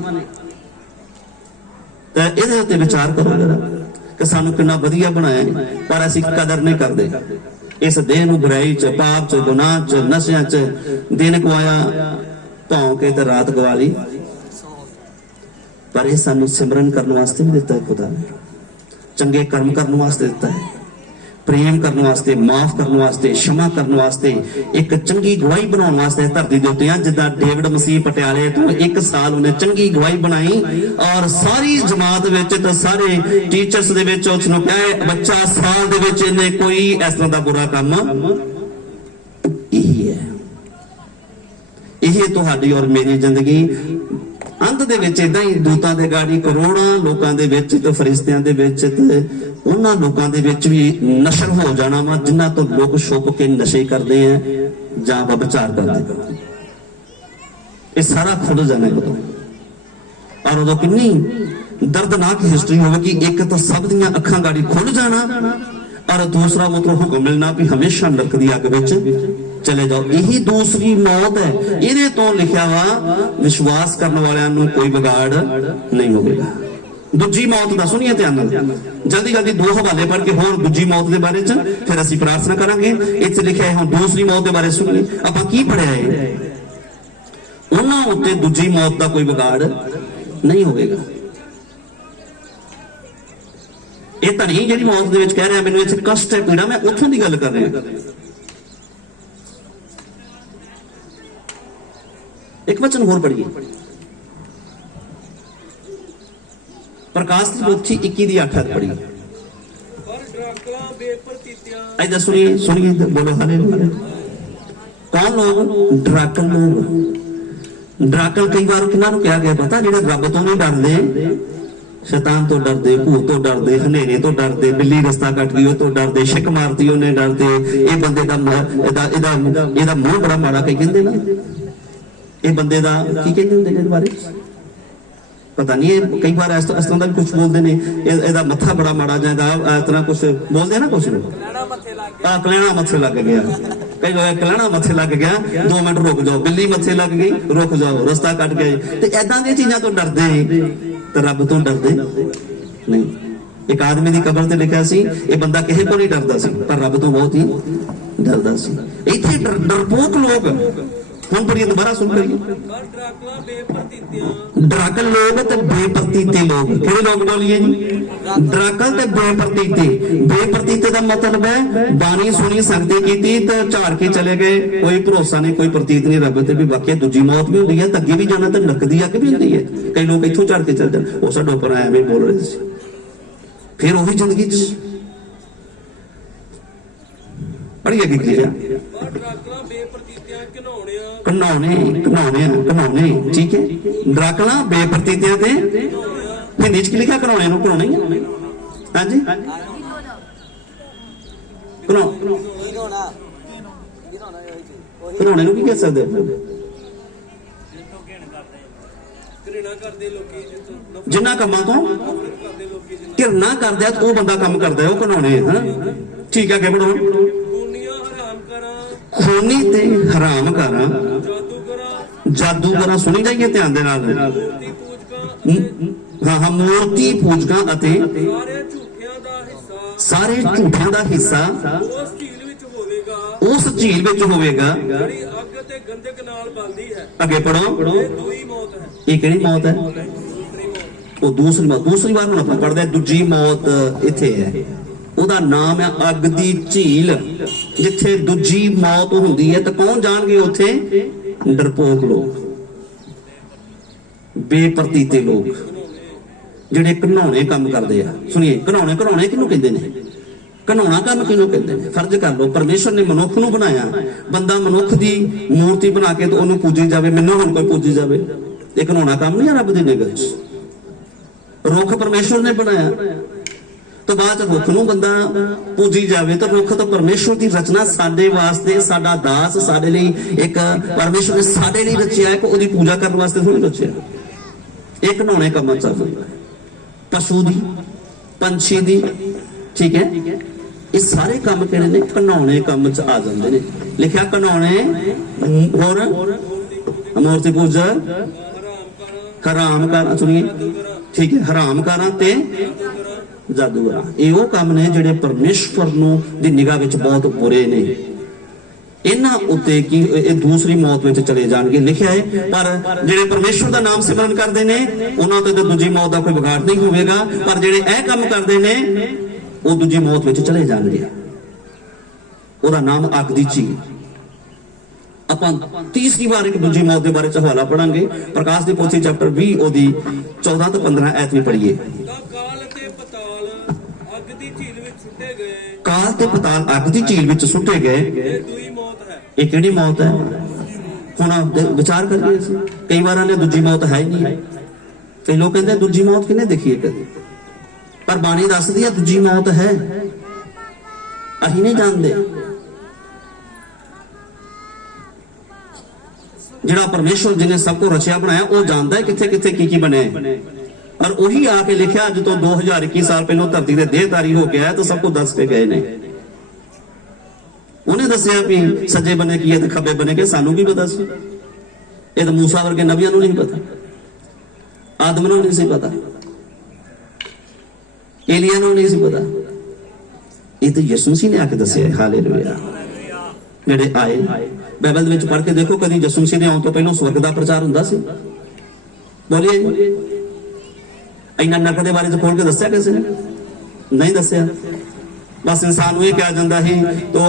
ਤੇ ਇਹਦੇ ਉੱਤੇ ਵਿਚਾਰ ਕਰੋ ਜਰਾ ਕਿ ਸਾਨੂੰ ਕਿੰਨਾ ਵਧੀਆ ਬਣਾਇਆ, ਪਰ ਅਸੀਂ ਕਦਰ ਨਹੀਂ ਕਰਦੇ। ਇਸ ਦੇਹ ਨੂੰ ਬੁਰਾਈ ਚ, ਪਾਪ ਚ, ਗੁਨਾਹ ਚ, ਨਸ਼ਿਆਂ ਚ ਦਿਨ ਗਵਾਇਆ, ਭੌਂ ਕੇ ਤੇ ਰਾਤ ਗਵਾ ਲਈ। ਪਰ ਇਹ ਸਾਨੂੰ ਸਿਮਰਨ ਕਰਨ ਵਾਸਤੇ ਵੀ ਦਿੱਤਾ ਹੈ ਖੁਦਾ ਨੇ, ਚੰਗੇ ਕਰਮ ਕਰਨ ਵਾਸਤੇ ਦਿੱਤਾ ਹੈ, ਪ੍ਰੇਮ ਕਰਨ ਵਾਸਤੇ, ਮਾਫ ਕਰਨ ਵਾਸਤੇ, क्षमा ਕਰਨ ਵਾਸਤੇ, ਇੱਕ ਚੰਗੀ ਗਵਾਹੀ ਬਣਾਉਣ ਵਾਸਤੇ ਧਰਤੀ ਦੇ ਉੱਤੇ ਆ। ਜਿੱਦਾਂ ਡੇਵਿਡ ਮਸੀਹ ਪਟਿਆਲੇ ਤੋਂ 1 ਸਾਲ ਉਹਨੇ ਚੰਗੀ ਗਵਾਹੀ ਬਣਾਈ ਔਰ ਸਾਰੀ ਜਮਾਤ ਵਿੱਚ ਤੇ ਸਾਰੇ ਟੀਚਰਸ ਦੇ ਵਿੱਚ ਉਸ ਨੂੰ ਕਹੇ ਬੱਚਾ ਸਾਲ ਦੇ ਵਿੱਚ ਇਹਨੇ ਕੋਈ ਇਸ ਤਰ੍ਹਾਂ ਦਾ ਬੁਰਾ ਕੰਮ ਇਹੀ ਹੈ। ਇਹ ਤੁਹਾਡੀ ਔਰ ਮੇਰੀ ਜ਼ਿੰਦਗੀ ਅੰਤ ਦੇ ਵਿੱਚ ਇਦਾਂ ਹੀ ਦੂਤਾਂ ਦੇ ਗਾੜੀ ਕਰੋੜਾਂ ਲੋਕਾਂ ਦੇ ਵਿੱਚ ਤੇ ਫਰਿਸ਼ਤਿਆਂ ਦੇ ਵਿੱਚ ਤੇ ਉਹਨਾਂ ਲੋਕਾਂ ਦੇ ਵਿੱਚ ਵੀ ਨਸ਼ਰ ਹੋ ਜਾਣਾ ਵਾ ਜਿਨ੍ਹਾਂ ਤੋਂ ਲੋਕ ਛੁਪ ਕੇ ਨਸ਼ੇ ਕਰਦੇ ਆ ਜਾਂ ਵਿਚਾਰ ਕਰਦੇ। ਇਹ ਸਾਰਾ ਖੁੱਲ ਜਾਣਾ ਉਦੋਂ, ਔਰ ਉਦੋਂ ਕਿੰਨੀ ਦਰਦਨਾਕ ਹਿਸਟਰੀ ਹੋਵੇਗੀ। ਇੱਕ ਤਾਂ ਸਭ ਦੀਆਂ ਅੱਖਾਂ ਗਾੜੀ ਖੁੱਲ ਜਾਣਾ ਔਰ ਦੂਸਰਾ ਮਤਲਬ ਹੁਕਮ ਮਿਲਣਾ ਵੀ ਹਮੇਸ਼ਾ ਨਰਕ ਦੀ ਅੱਗ ਵਿੱਚ ਚਲੇ ਜਾਓ। ਇਹੀ ਦੂਸਰੀ ਮੌਤ ਹੈ। ਇਹਦੇ ਤੋਂ ਲਿਖਿਆ ਵਾ ਵਿਸ਼ਵਾਸ ਕਰਨ ਵਾਲਿਆਂ ਨੂੰ ਕੋਈ ਵਿਗਾੜ ਨਹੀਂ ਹੋਵੇਗਾ। ਦੂਜੀ ਮੌਤ ਦਾ ਸੁਣੀਏ ਧਿਆਨ ਨਾਲ, ਜਲਦੀ ਜਲਦੀ 2 ਹਵਾਲੇ ਪੜ੍ਹ ਕੇ ਹੋਰ ਦੂਜੀ ਮੌਤ ਦੇ ਬਾਰੇ ਚ ਫਿਰ ਅਸੀਂ ਪ੍ਰਾਰਥਨਾ ਕਰਾਂਗੇ। ਇੱਥੇ ਲਿਖਿਆ ਹੈ ਹੁਣ ਦੂਸਰੀ ਮੌਤ ਦੇ ਬਾਰੇ ਸੁਣੀਏ। ਆਪਾਂ ਕੀ ਪੜ੍ਹਿਆ ਹੈ? ਉਹਨਾਂ ਉੱਤੇ ਦੂਜੀ ਮੌਤ ਦਾ ਕੋਈ ਵਿਗਾੜ ਨਹੀਂ ਹੋਵੇਗਾ। ਇਹ ਤਾਂ ਨਹੀਂ ਜਿਹੜੀ ਮੌਤ ਦੇ ਵਿੱਚ ਕਹਿ ਰਿਹਾ ਮੈਨੂੰ ਇੱਥੇ ਕਸ਼ਟ ਹੈ, ਪੀੜਾ, ਮੈਂ ਉੱਥੋਂ ਦੀ ਗੱਲ ਕਰ ਰਿਹਾ। ਇੱਕ ਵਚਨ ਹੋਰ ਪੜ੍ਹੀਏ, ਪ੍ਰਕਾਸ਼ ਦੀ ਪੋਥੀ 21 ਦੀ 8 ਪੜ੍ਹੀਏ। ऐसा सुनिए बोलो हालेलुया। कौन लोग? डराकल लोग। डराकल कई बार किन्हां नूं कहा गया पता, जिहड़े रब तो नहीं डरदे, शैतान तो डरदे, भूत तो डरदे, हनेरे तो डरदे, बिल्ली रस्ता कट गई तो डरदे, छिक मारती उन्हें डरदे, ये बंदे दा मूंह बड़ा माड़ा कई कहंदे ना, ये बंदे दा की कहंदे हुंदे ने बारे पता नहीं ये कई बार इस तरह का भी कुछ बोलते ने ਇਹਦਾ ਮੱਥਾ ਬੜਾ ਮਾੜਾ ਜਾਂਦਾ ਇਸ ਤਰ੍ਹਾਂ ਕੁਝ ਬੋਲਦੇ ਨਾ ਕੁਝ ਕਲੈਣਾ ਮੱਥੇ ਲੱਗ ਗਿਆ ਕਈ ਲੋਕ ਕਲੈਣਾ ਮੱਥੇ ਲੱਗ ਗਿਆ 2 ਮਿੰਟ ਰੁਕ ਜਾਓ ਬਿੱਲੀ ਮੱਥੇ ਲੱਗ ਗਈ ਰੁਕ ਜਾਓ ਰਸਤਾ ਕੱਟ ਗਏ ਤੇ ਐਦਾਂ ਦੀਆਂ ਚੀਜ਼ਾਂ ਤੋਂ ਡਰਦੇ ਤੇ ਰੱਬ ਤੋਂ ਡਰਦੇ ਨਹੀਂ ਇੱਕ ਆਦਮੀ ਦੀ ਕਬਰ ਤੇ ਲਿਖਿਆ ਸੀ ਇਹ ਬੰਦਾ ਕਿਸੇ ਤੋਂ ਨਹੀਂ ਡਰਦਾ ਸੀ ਪਰ ਰੱਬ ਤੋਂ ਬਹੁਤ ਹੀ ਡਰਦਾ ਸੀ ਇੱਥੇ ਡਰਪੋਕ ਲੋਕ ਹੁਣ ਬੜੀ ਦੁਬਾਰਾ ਸੁਣ ਕਰੀਏ ਡਰਾਕਲ ਲੋਕ ਤੇ ਬੇਪਰਤੀਤੇ ਲੋਕ ਕਿਹੜੇ ਲੋਕ ਬੋਲੀਏ ਜੀ ਡਰਾਕਲ ਤੇ ਬੇਪਰਤੀਤੇ ਦਾ ਮਤਲਬ ਹੈ ਬਾਣੀ ਸੁਣੀ ਸੰਗਤੀ ਕੀਤੀ ਤੇ ਝਾੜ ਕੇ ਚਲੇ ਗਏ ਕੋਈ ਭਰੋਸਾ ਨਹੀਂ ਕੋਈ ਪ੍ਰਤੀਤ ਨਹੀਂ ਰੱਬ ਤੇ ਵੀ ਵਾਕਿਆ ਦੂਜੀ ਮੌਤ ਵੀ ਹੁੰਦੀ ਹੈ ਤੇ ਅੱਗੇ ਵੀ ਜਾਣਾ ਤੇ ਨਰਕ ਅੱਗ ਵੀ ਹੁੰਦੀ ਹੈ ਕਈ ਲੋਕ ਇੱਥੋਂ ਝਾੜ ਕੇ ਚੱਲ ਜਾਂਦੇ ਉਹ ਸਾਡੇ ਉੱਪਰ ਐਵੇਂ ਬੋਲ ਰਹੇ ਸੀ ਫਿਰ ਉਹੀ ਜ਼ਿੰਦਗੀ ਚ ਪੜੀਏ ਕੀ ਕਿਹਾ ਘਨਾਉਣੇ ਠੀਕ ਹੈ ਡਰਾਕਲਾਂ ਬੇਪਰਤੀਤਿਆਂ ਤੇ ਹਿੰਦੀ ਚ ਕੀ ਲਿਖਿਆ ਘਨਾਉਣੇ ਨੂੰ ਘਨਾਉਣੇ ਹਾਂਜੀ ਘਨਾਉਣੇ ਨੂੰ ਕੀ ਕਹਿ ਸਕਦੇ ਜਿੰਨਾ ਕੰਮਾਂ ਤੋਂ ਘਿਰਨਾ ਕਰਦੇ ਆ ਉਹ ਬੰਦਾ ਕੰਮ ਕਰਦਾ ਉਹ ਘਨਾਉਣੇ ਹੈ ਠੀਕ ਹੈ ਅੱਗੇ ਵਧੋ ਖੂਨੀ ਤੇ ਹਰਾਮ ਕਰਾਂ ਜਾਦੂਗਰਾਂ ਸੁਣੀ ਜਾਈਏ ਧਿਆਨ ਦੇ ਨਾਲ ਹਾਂ ਮੂਰਤੀ ਪੂਜਕਾਂ ਅਤੇ ਸਾਰੇ ਝੂਠਿਆਂ ਦਾ ਹਿੱਸਾ ਉਸ ਝੀਲ ਵਿੱਚ ਹੋਵੇਗਾ ਅੱਗੇ ਪੜੋ ਇਹ ਕਿਹੜੀ ਮੌਤ ਹੈ ਉਹ ਦੂਸਰੀ ਵਾਰ ਹੁਣ ਆਪਾਂ ਪੜਦੇ ਦੂਜੀ ਮੌਤ ਇੱਥੇ ਹੈ ਉਹਦਾ ਨਾਮ ਹੈ ਅੱਗ ਦੀ ਝੀਲ ਜਿੱਥੇ ਦੂਜੀ ਮੌਤ ਹੁੰਦੀ ਹੈ ਤਾਂ ਕੌਣ ਜਾਣਗੇ ਉੱਥੇ ਡਰਪੋਕ ਲੋਕ ਬੇਪਰਤੀਤੇ ਲੋਕ ਜਿਹੜੇ ਘਨਾਉਣੇ ਕੰਮ ਕਰਦੇ ਆ ਸੁਣੀਏ ਘਨਾਉਣੇ ਕਿਹਨੂੰ ਕਹਿੰਦੇ ਨੇ ਘਨਾਉਣਾ ਕੰਮ ਕਿਹਨੂੰ ਕਹਿੰਦੇ ਨੇ ਫਰਜ਼ ਕਰ ਲਓ ਪਰਮੇਸ਼ਰ ਨੇ ਮਨੁੱਖ ਨੂੰ ਬਣਾਇਆ ਬੰਦਾ ਮਨੁੱਖ ਦੀ ਮੂਰਤੀ ਬਣਾ ਕੇ ਤੇ ਉਹਨੂੰ ਪੂਜੀ ਜਾਵੇ ਮੈਨੂੰ ਹੁਣ ਕੋਈ ਪੂਜੀ ਜਾਵੇ ਇਹ ਘਨਾਉਣਾ ਕੰਮ ਨਹੀਂ ਆ ਰੱਬ ਦੀ ਨਿਗਾਹ 'ਚ ਰੁੱਖ ਪਰਮੇਸ਼ਰ ਨੇ ਬਣਾਇਆ तो बाद रुख नूं बंदा पूजी जावे तो रुख तो परमेश्वर की रचना साडे वास्ते साडा दास साडे लई एक परमेश्वर ने साडे लई रचिया है ओदी पूजा करने वास्ते थोड़ी रचिया एक नौने काम चल रहा है पशु दी पंछी दी ठीक है ये सारे काम किहड़े ने घनौने काम च आ जांदे ने लिखिया घनौने और मूर्ति पूजा हराम कारा सुनिए ठीक है हराम कारा ते जादूगर ਇਹ ਉਹ ਕੰਮ ਨੇ ਜਿਹੜੇ ਪਰਮੇਸ਼ਵਰ ਨੂੰ ਦੀ ਨਿਗਾਹ ਵਿੱਚ ਬਹੁਤ ਬੁਰੇ ਨੇ ਇਹਨਾਂ ਉੱਤੇ ਕੀ ਇਹ ਦੂਸਰੀ ਮੌਤ ਵਿੱਚ ਚਲੇ ਜਾਣਗੇ ਲਿਖਿਆ ਹੈ ਪਰ ਜਿਹੜੇ ਪਰਮੇਸ਼ਵਰ ਦਾ ਨਾਮ ਸਿਮਰਨ ਕਰਦੇ ਨੇ ਉਹਨਾਂ ਤੇ ਤਾਂ ਦੂਜੀ ਮੌਤ ਦਾ ਕੋਈ ਵਿਗਾੜ ਨਹੀਂ ਹੋਵੇਗਾ ਪਰ ਜਿਹੜੇ ਇਹ ਕੰਮ ਕਰਦੇ ਨੇ ਉਹ ਦੂਜੀ ਮੌਤ ਵਿੱਚ ਚਲੇ ਜਾਣਗੇ ਉਹਦਾ ਨਾਮ ਅੱਗ ਦੀ ਝੀਲ ਆਪਾਂ ਤੀਸਰੀ ਵਾਰ ਇੱਕ ਦੂਜੀ ਮੌਤ ਦੇ ਬਾਰੇ ਚ ਹਵਾਲਾ ਪੜਾਂਗੇ ਪ੍ਰਕਾਸ਼ ਦੀ ਪੋਥੀ ਚੈਪਟਰ 20 ਉਹਦੀ 14 ਤੋਂ 15 ਐਤ ਵੀ ਪੜ੍ਹੀਏ ਕਾਲ ਤੇ ਪਤਾਲ ਅੱਗ ਦੀ ਝੀਲ ਵਿੱਚ ਸੁੱਟੇ ਗਏ ਇਹ ਕਿਹੜੀ ਮੌਤ ਹੈ ਹੁਣ ਵਿਚਾਰ ਕਰੀਏ ਅਸੀਂ ਕਈ ਵਾਰਾਂ ਨੇ ਦੂਜੀ ਮੌਤ ਹੈ ਹੀ ਨਹੀਂ ਕਈ ਲੋਕ ਕਹਿੰਦੇ ਦੂਜੀ ਮੌਤ ਕਿਹਨੇ ਦੇਖੀ ਹੈ ਕਦੇ ਪਰ ਬਾਣੀ ਦੱਸਦੀ ਹੈ ਦੂਜੀ ਮੌਤ ਹੈ ਅਸੀਂ ਨਹੀਂ ਜਾਣਦੇ ਜਿਹੜਾ ਪਰਮੇਸ਼ਵਰ ਜਿਹਨੇ ਸਭ ਕੁਝ ਰਚਿਆ ਬਣਾਇਆ ਉਹ ਜਾਣਦਾ ਹੈ ਕਿੱਥੇ ਕਿੱਥੇ ਕੀ ਬਣਿਆ और वही आके लिखा जो तो 2021 साल पहले धरती से देहधारी हो गया तो सबको दस के गए ने उन्हें दसिया भी सज्जे बने की है तो खब्बे बने के सानू की पता सी ये तो मूसा वर्गे नबियां नहीं पता आदम नूं नहीं सी पता एलिया नूं नहीं सी पता ये तो यसू मसीह ने आके दसिया हालेलुया जेडे आए बाइबल विच पढ़ के देखो कदी यसू मसीह दे आउण तो पहलों स्वर्ग दा प्रचार हुंदा सी बोलिए इन्ना नरक के बारे खोल के दसिया किसी ने नहीं दसिया बस इंसान ਨੂੰ ਇਹ ਕਿਹਾ ਜਾਂਦਾ ਸੀ ਤੋ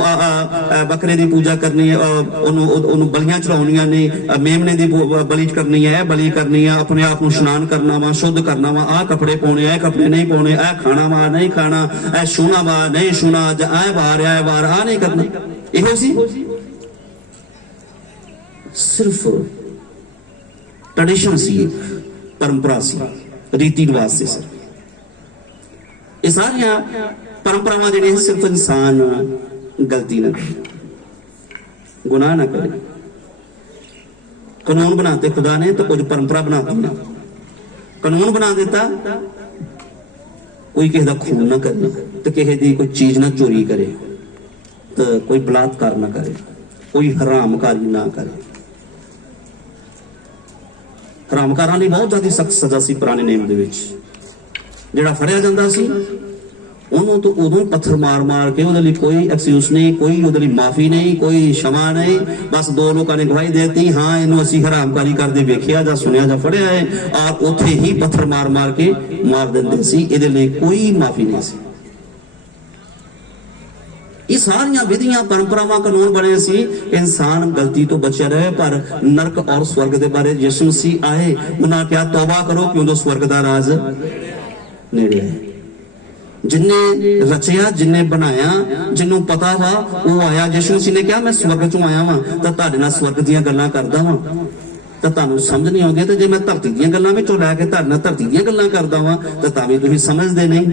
ਬੱਕਰੇ ਦੀ ਪੂਜਾ ਕਰਨੀ ਹੈ ਉਹਨੂੰ ਬਲੀਆਂ ਚੜਾਉਣੀਆਂ ਨੇ ਮੇਮਣੇ ਦੀ ਬਲੀ ਕਰਨੀ ਹੈ ਬਲੀ ਕਰਨੀ ਹੈ ਆਪਣੇ ਆਪ ਨੂੰ ਇਸ਼ਨਾਨ ਕਰਨਾ ਵਾ ਸ਼ੁੱਧ ਕਰਨਾ ਵਾ ਆਹ ਕੱਪੜੇ ਪਾਉਣੇ ਆ ਕੱਪੜੇ ਨਹੀਂ ਪਾਉਣੇ ਇਹ ਖਾਣਾ ਵਾ ਨਹੀਂ ਖਾਣਾ ਇਹ ਛੂਣਾ ਵਾ ਨਹੀਂ ਛੂਣਾ ਇਹ ਵਾਰ ਆ ਨਹੀਂ ਕਰਨਾ ਇਹੋ ਸੀ ਸਿਰਫ ਟ੍ਰੈਡੀਸ਼ਨ ਸੀ परंपरा सी रीति रिवाज से सर ये सारिया परंपरावां जिहड़ियां सिर्फ इंसान गलती ना करे गुनाह ना करे कानून बनाते खुदा ने तो कुछ परंपरा बनाती ना कानून बना दिता कोई किसी का खून ना करे, तो किसी की कोई चीज ना चोरी करे, तो कोई बलात्कार ना करे, कोई हरामकारी ना करे। हरामकारां लई बहुत ज्यादा सख्त सजा सी पुराने नेम दे विच। जिहड़ा फड़िया जांदा सी ਉਹਨੂੰ तो उदों पत्थर मार मार के ਉਹਦੇ ਲਈ कोई एक्सक्यूज नहीं, कोई ਉਹਦੇ ਲਈ माफी नहीं, कोई क्षमा नहीं, बस दो लोगों ने गवाही देती हाँ ਇਹਨੂੰ ਅਸੀਂ ਹਰਾਮਕਾਰੀ ਕਰਦੇ ਵੇਖਿਆ ਜਾਂ ਸੁਣਿਆ ਜਾਂ ਫੜਿਆ ਹੈ, ਔਰ ਉੱਥੇ ਹੀ ਪੱਥਰ ਮਾਰ ਮਾਰ ਕੇ ਮਾਰ ਦਿੰਦੇ ਸੀ। ਇਹਦੇ ਲਈ ਕੋਈ ਮਾਫੀ ਨਹੀਂ ਸੀ। ਇਹ ਸਾਰੀਆਂ ਵਿਧੀਆਂ ਪਰੰਪਰਾਵਾਂ ਕਾਨੂੰਨ ਬਣੇ ਸੀ ਇਨਸਾਨ ਗਲਤੀ ਤੋਂ ਬਚਿਆ ਰਹੇ। ਪਰ ਨਰਕ ਔਰ ਸਵਰਗ ਦੇ ਬਾਰੇ ਯਿਸੂ ਮਸੀਹ ਆਏ, ਉਹਨਾਂ ਕਿਹਾ ਤੌਬਾ ਕਰੋ ਕਿਉਂਕਿ ਸਵਰਗ ਦਾ ਰਾਜ ਨੇੜੇ ਹੈ। जिन्ने रचिया जिन्ने बनाया जिन्हों पता वा वो आया। यीशु मसीह ने कहा मैं स्वर्ग चों आया वां तां तुहाडे नाल स्वर्ग दीयां गल्लां करदा वां, तां तुहानूं समझ नहीं आउंदी। ते जे मैं धरती दीयां गल्लां विचों लै के तुहाडे नाल धरती दीयां गल्लां करदा वां तां तां वी तुसीं समझदे नहीं।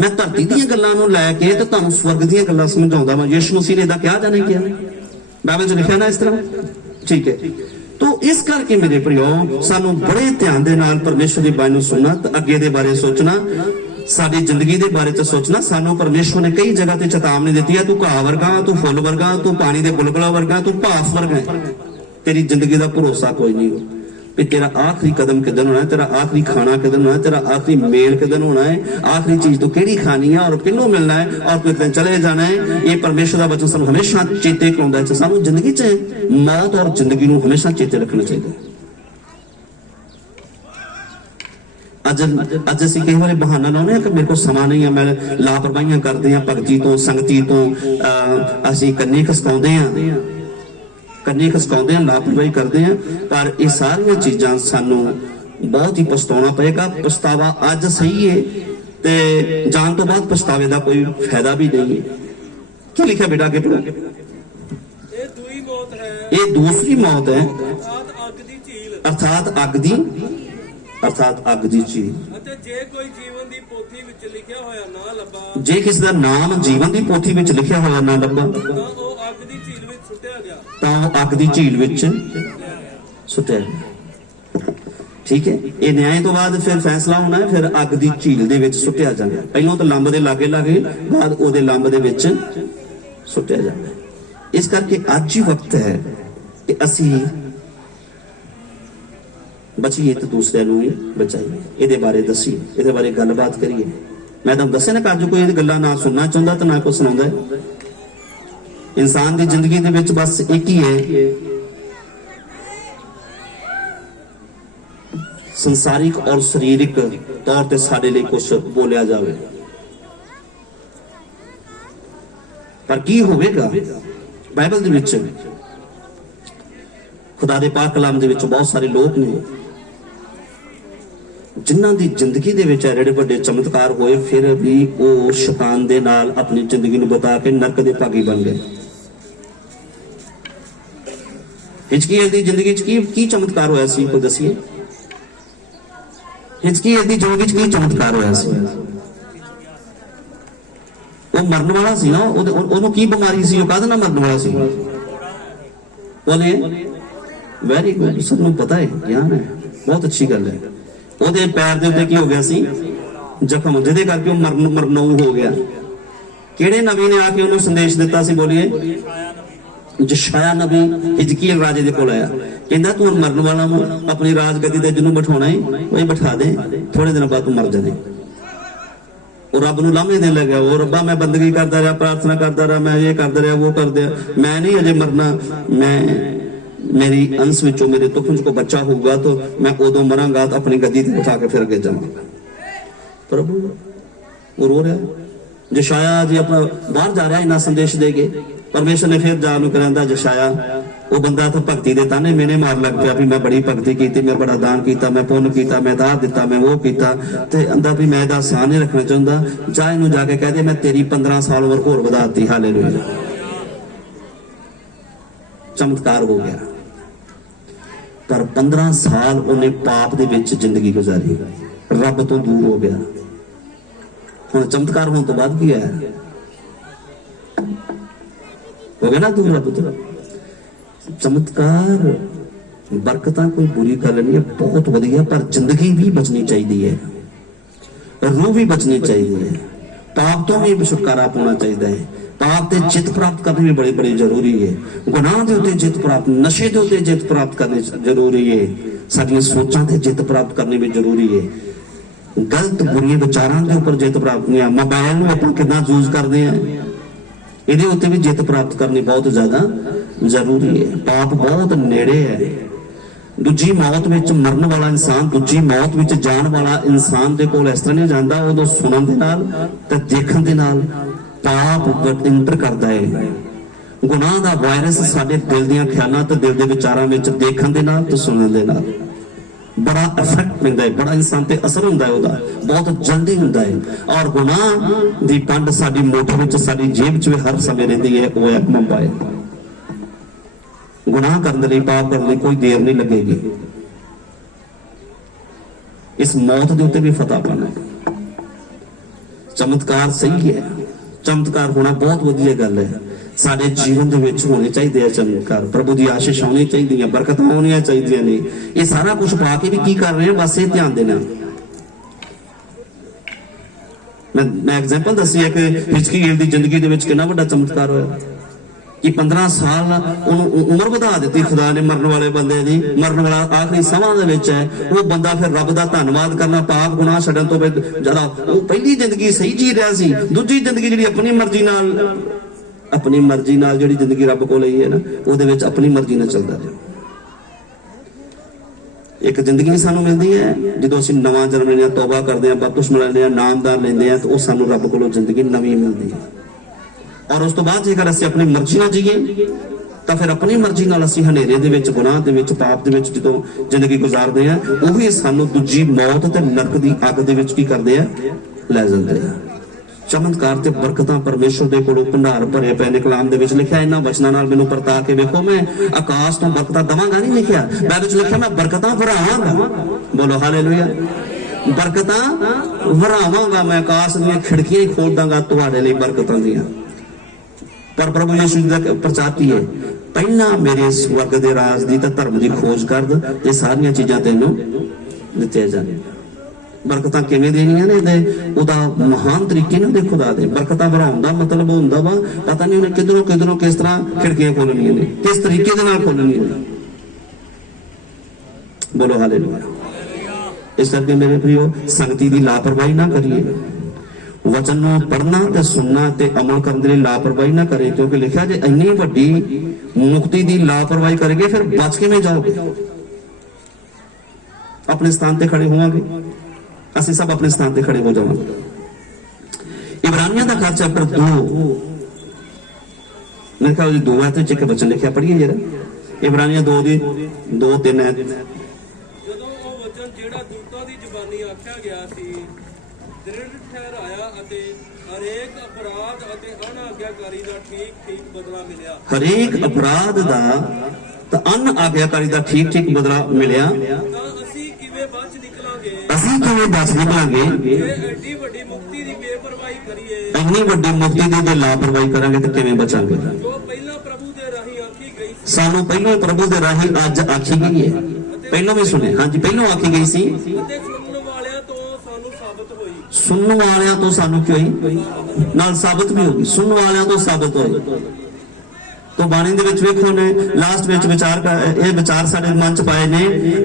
मैं धरती दीयां गल्लां नूं लै के ते तुहानूं स्वर्ग दीयां गल्लां समझाउंदा वां। यीशु मसीह ने इदां कहा जां नहीं कहा? बाइबल च लिखिआ ना इस तरह, ठीक है। तो इस करके मेरे प्रियो सानूं बड़े ध्यान दे नाल परमेश्वर दी बाणी नूं सुनना ते अगे दे बारे सोचना, साडी जिंदगी दे बारे च सोचना। सानू परमेश्वर ने कई जगह ते चेतावनी दी है, तू घाह वर्गा, तू फुल वर्गा, तू पानी दे बुलबुला वर्गा, तू भाफ वर्गा है। तेरी जिंदगी दा भरोसा कोई नहीं भी तेरा आखिरी कदम किदन होना है, तेरा आखिरी खाना किदन होना है, तेरा आखिरी मेल किदन होना है, आखिरी चीज तू केड़ी खानी है और किन्नों मिलना है और तू एक दिन चले जाना है। ये परमेश्वर दा वचन सानू हमेशा चेते कराउंदा है। सानू जिंदगी च मौत और जिंदगी नू हमेशा चेते रखना चाहिए। अज असीं कई बार बहाना लाउने कि मेरे को समा नहीं है, मैं लापरवाहियां करते हैं, भगती तो संगती तो असीं कन्नी खसकाउंदे हैं, लापरवाही करते हैं। पर ये सारियां चीज़ां सानू बहुत ही पछताउणा पएगा। पछतावा अज सही है ते जान तो बाद पछतावे का कोई फायदा भी नहीं है। क्या लिखा बेटा आगे पढ़ो? ये दूसरी मौत है अर्थात अग दी झील। जे कोई जीवन दी पोथी विच लिखिया होया ना लब्बा, जे किसी दा नाम जीवन दी पोथी विच लिखिया होया ना लब्बा तां ओह अग दी झील विच सुट्टिया गया, तां ओह अग दी झील विच सुट्टिया गया। ठीक है, ये न्याय तो बाद फिर फैसला होना है, फिर अग दी झील दे विच सुट्टिया जाना। पहलों तो लंब दे लागे लागे, बाद ओहदे लंब दे विच सुट्टिया जाना। इस करके अज ही वक्त है कि असीं बचिए तो दूसरे भी बचाइए, ये बारे दसीए, ये बारे गलबात करिए। मैं तुम दसिया ना कि अज कोई गल्लां ना सुनना चाहता तो ना कोई सुनाउंदा है। इंसान की जिंदगी दे विच बस एक ही है, संसारिक और शरीरिक तौर पर साडे लई कुछ बोलिया जाए, पर की होवेगा? बाइबल दे विच खुदा दे पाक कलाम दे विच बहुत सारे लोग ने जिन्हां दी जिंदगी दे विच एडे वड्डे चमत्कार होए, फिर भी वो शैतान दे नाल अपनी जिंदगी नूं बिता के नरक दे भागी बन गए। हिजकिय्याह दी जिंदगी च की चमत्कार होया सी? कोई दसिए। हिजकिय्याह दी जिंदगी च की चमत्कार होया सी? वो मरन वाला सी ना, ओनू की बीमारी सी? वो काहदे नाल मरन वाला सी? बोलिए। वेरी गुड, सबनूं पता है, ज्ञान है, बहुत अच्छी गल है। ਉਹਦੇ ਪੈਰ ਦੇ ਉੱਤੇ ਕੀ ਹੋ ਗਿਆ ਸੀ? ਜ਼ਖਮ, ਜਿਹਦੇ ਕਰਕੇ ਉਹ ਮਰਨਊ ਹੋ ਗਿਆ। ਕਿਹੜੇ ਨਬੀ ਨੇ ਆ ਕੇ ਉਹਨੂੰ ਸੰਦੇਸ਼ ਦਿੱਤਾ ਸੀ? ਬੋਲੀਏ। ਯਸ਼ਾਇਆ ਨਬੀ ਹਿਜਕੀਲ ਰਾਜੇ ਦੇ ਕੋਲ ਆਇਆ, ਕਹਿੰਦਾ ਤੂੰ ਮਰਨ ਵਾਲਾ ਵਾ, ਆਪਣੀ ਰਾਜਗੱਦੀ ਤੇ ਜਿਹਨੂੰ ਬਿਠਾਉਣਾ ਹੈ ਉਹ ਬਿਠਾ ਦੇ, ਥੋੜੇ ਦਿਨ ਬਾਅਦ ਤੂੰ ਮਰ ਜਾਣੇ। ਉਹ ਰੱਬ ਨੂੰ ਲਾਮੇ ਦੇਣ ਲੱਗਾ, ਉਹ ਰੱਬਾ मैं बंदगी करता रहा, प्रार्थना करता रहा, मैं ये करता रहा, वो कर दिया, मैं नहीं अजे मरना, मैं मेरी अंश विचों मेरे तुख को बच्चा होगा तो मैं उदों मरांगा, तो अपनी गद्दी ते उठा के फिर अगे जावांगा। प्रभु वो रो रहा। यशाया जी अपना बाहर जा रहा, इन्ना संदेश दे के परमेश्वर ने फिर जान कहंदा यशाया, वो बंदा तो भगती दे ताने मैंने मार लग पिया भी मैं बड़ी भगती की, मैं बड़ा दान किया, मैं पुण्य किया, मैं दाह दिता, मैं वो किया, ते आंदा भी मैं इहदा आसान नहीं रखना चाहता, जा इहनूं जाके कह दे मैं तेरी 15 साल उम्र होर वधाती। हालेलुया। चमत्कार हो गया। पर 15 साल उन्हें पाप दे विच जिंदगी गुजारी, रब तो दूर हो गया। हुण चमत्कार होने तो बाद की है? हो गया ना दूर रब तो। चमत्कार बरकतां कोई बुरी गल नहीं है, बहुत वधिया, पर जिंदगी भी बचनी चाहिए है, रूह भी बचनी चाहिए है, पाप तो भी छुटकारा पाना चाहिए है, पाप ते जित प्राप्त करनी भी बड़ी बड़ी जरूरी है, गुनाह दे उत्ते जित प्राप्त, नशे दे उत्ते जित प्राप्त करनी जरूरी है, साडियां सोचां ते जित प्राप्त करनी भी जरूरी है, गलत बुरी विचारां दे उपर जित प्राप्त नहीं है, मोबाइल नूं आपां किदां यूज करदे हैं इहदे उत्ते भी जित प्राप्त करनी बहुत ज्यादा जरूरी है। पाप बहुत नेड़े है। दूजी मौत विच मरण वाला इंसान दूजी मौत विच जाण वाला इंसान दे कोल इस तरह नहीं जांदा, उदों सुनन दे नाल ते देखण दे नाल पाप इंटर करदा है। गुनाह दा वायरस साडे दिल दीआं ख्यालां ते दिल दे विचारां विच देखण दे नाल ते सुनन दे नाल बड़ा इफेक्ट पैंदा है, बड़ा इंसान ते असर हुंदा है, उहदा बहुत जल्दी हुंदा है। और गुनाह दी पंड साडी मोठ विच साडी जेब च भी हर समय रहिंदी है, वो है मोबाइल। गुनाह करने लई पाप करने लई कोई देर नहीं लगेगी, इस मौत के उत्ते भी फतह पाना। चमत्कार सही है, चमत्कार होना बहुत वधिया गल है, साडे जीवन दे विच होने चाहिए चमत्कार, प्रभु की आशीष आनी चाहिए, बरकत आनी चाहिए ने। ये सारा कुछ पा के भी की कर रहे हैं, बस ये ध्यान देना। मैं एग्जाम्पल दसी है कि हिचकी गिल की जिंदगी दे विच कितना वड्डा चमत्कार होया कि 15 साल उम्र बढ़ा दी खुदा ने मरन वाले बंदे दी, मरन वाला आखिरी समा दे विच है, वो बंदा फिर रब दा धन्नवाद करना, पाप गुनाह छड्डण तो ज्यादा वो पहली जिंदगी सही जी रहा सी, दूजी जिंदगी जिहड़ी अपनी मर्जी नाल जिहड़ी जिंदगी रब को लई है ना, ਉਹਦੇ ਵਿੱਚ अपनी मर्जी नाल चलदा है। एक जिंदगी सानू मिलती है जो असं नवा जन्म लेने तौबा करते हैं, बपतिस्मा लेने नामदान लेंदे हैं, तो सानू रब कोलों जिंदगी नवी मिलती है। और उस तो बाद जेकर असं अपनी मर्जी नाल जीए तो फिर अपनी मर्जी नाल असं हनेरे दे विच गुनाह दे विच पाप दे विच जो जिंदगी गुजारते हैं, वही सानू दूजी मौत ते नरक दी अग दे विच की करते हैं, लै जांदे हैं। चमत्कार ते बरकतां परमेश्वर दे कोलों भंडार भरे पे ने। कलाम दे विच लिखिआ, इन्हां वचनां नाल मैनूं परता के वेखो, मैं आकाश तो बरकतां दवांगा नहीं लिखिआ, बाइबल च लिखिआ मैं बरकतां वरावांगा। बोलो हालेलुया। बरकतां वरावांगा, मैं आकाश दीआं खिड़कियां ही खोल दांगा तुहाडे लई बरकतां दीआं। पर प्रभु यीशु दा प्रचार की है, पहला मेरे स्वर्ग दे राज दी ते धर्म दी खोज कर, ये सारियां चीजां तैनूं दित्तियां जाणगियां। बरकतां किवें देणियां ने, उहदा महान तरीके नाल देखो खुदा दे बरकतां भराउण दा मतलब हुंदा वा, पता नहीं उन्हें किधरों किस तरह खिड़कियां खोलणियां ने, किस तरीके दे नाल खोलणियां ने। बोलो हालेलुया। इस करके मेरे प्रियो, संगति दी लापरवाही ना करिए, वचन नूं पढ़ना ते सुनना ते अमल करने के लिए लापरवाही ना करें, क्योंकि लिखा जे इन्नी वड्डी मुक्ति दी लापरवाही करेंगे फिर बच किवें जाओगे। अपने स्थान ते खड़े होवांगे, ਅਸੀਂ सब अपने स्थान पर खड़े हो जावांगे। इब्रानियां दा खास चैप्टर 2 मेरे ख्याल 2 है तो एक वचन लिखिआ, पढ़िए जरा इब्रानियां 2 दी 2-3 है। ਜਦੋਂ ਉਹ ਵਚਨ ਜਿਹੜਾ ਦੂਤਾਂ ਦੀ ਜ਼ੁਬਾਨੀ ਆਖਿਆ ਗਿਆ ਸੀ ਦ੍ਰਿੜ ਠਹਿਰਾਇਆ ਅਤੇ ਹਰੇਕ ਅਪਰਾਧ ਅਤੇ ਅਣਆਗਿਆਕਾਰੀ ਦਾ ਠੀਕ ਬਦਲਾ ਮਿਲਿਆ। ਹਰੇਕ ਅਪਰਾਧ ਦਾ ਤਾਂ ਅਣਆਗਿਆਕਾਰੀ ਦਾ ਠੀਕ ਬਦਲਾ ਮਿਲਿਆ। ਤਾਂ ਅਸੀਂ ਕਿਵੇਂ ਬਚ ਨਿਕਲਾਂਗੇ, ਅਸੀਂ ਕਿਵੇਂ ਬਚ ਨਿਕਲਾਂਗੇ, ਐਡੀ ਵੱਡੀ ਮੁਕਤੀ ਦੀ ਬੇਪਰਵਾਹੀ ਕਰੀਏ, ਇੰਨੀ ਵੱਡੀ ਮੁਕਤੀ ਦੀ ਜੇ ਲਾਪਰਵਾਹੀ ਕਰਾਂਗੇ ਤਾਂ ਕਿਵੇਂ ਬਚਾਂਗੇ। ਜੋ ਪਹਿਲਾਂ ਪ੍ਰਭੂ ਦੇ ਰਾਹੀਂ ਆਖੀ ਗਈ ਸੀ, ਸਾਨੂੰ ਪਹਿਲਾਂ ਪ੍ਰਭੂ ਦੇ ਰਾਹੀਂ ਅੱਜ ਆਖੀ ਗਈ ਹੈ, ਪਹਿਲਾਂ ਵੀ ਸੁਣੇ, ਹਾਂਜੀ ਪਹਿਲਾਂ ਆਖੀ ਗਈ ਸੀ, ਅਤੇ ਸੁਣਨ ਵਾਲਿਆਂ ਤੋਂ ਸਾਨੂੰ ਸਾਬਤ ਹੋਈ। ਸੁਣਨ ਵਾਲਿਆਂ ਤੋਂ ਸਾਨੂੰ ਕੀ ਹੋਈ, ਨਾਲ ਸਾਬਤ ਵੀ ਹੋਗੀ, ਸੁਣਨ ਵਾਲਿਆਂ ਤੋਂ ਸਾਬਤ ਹੋਈ। तो बाणी दे विच वेखो ने लास्ट विच विचार साडे मन च पाए ने,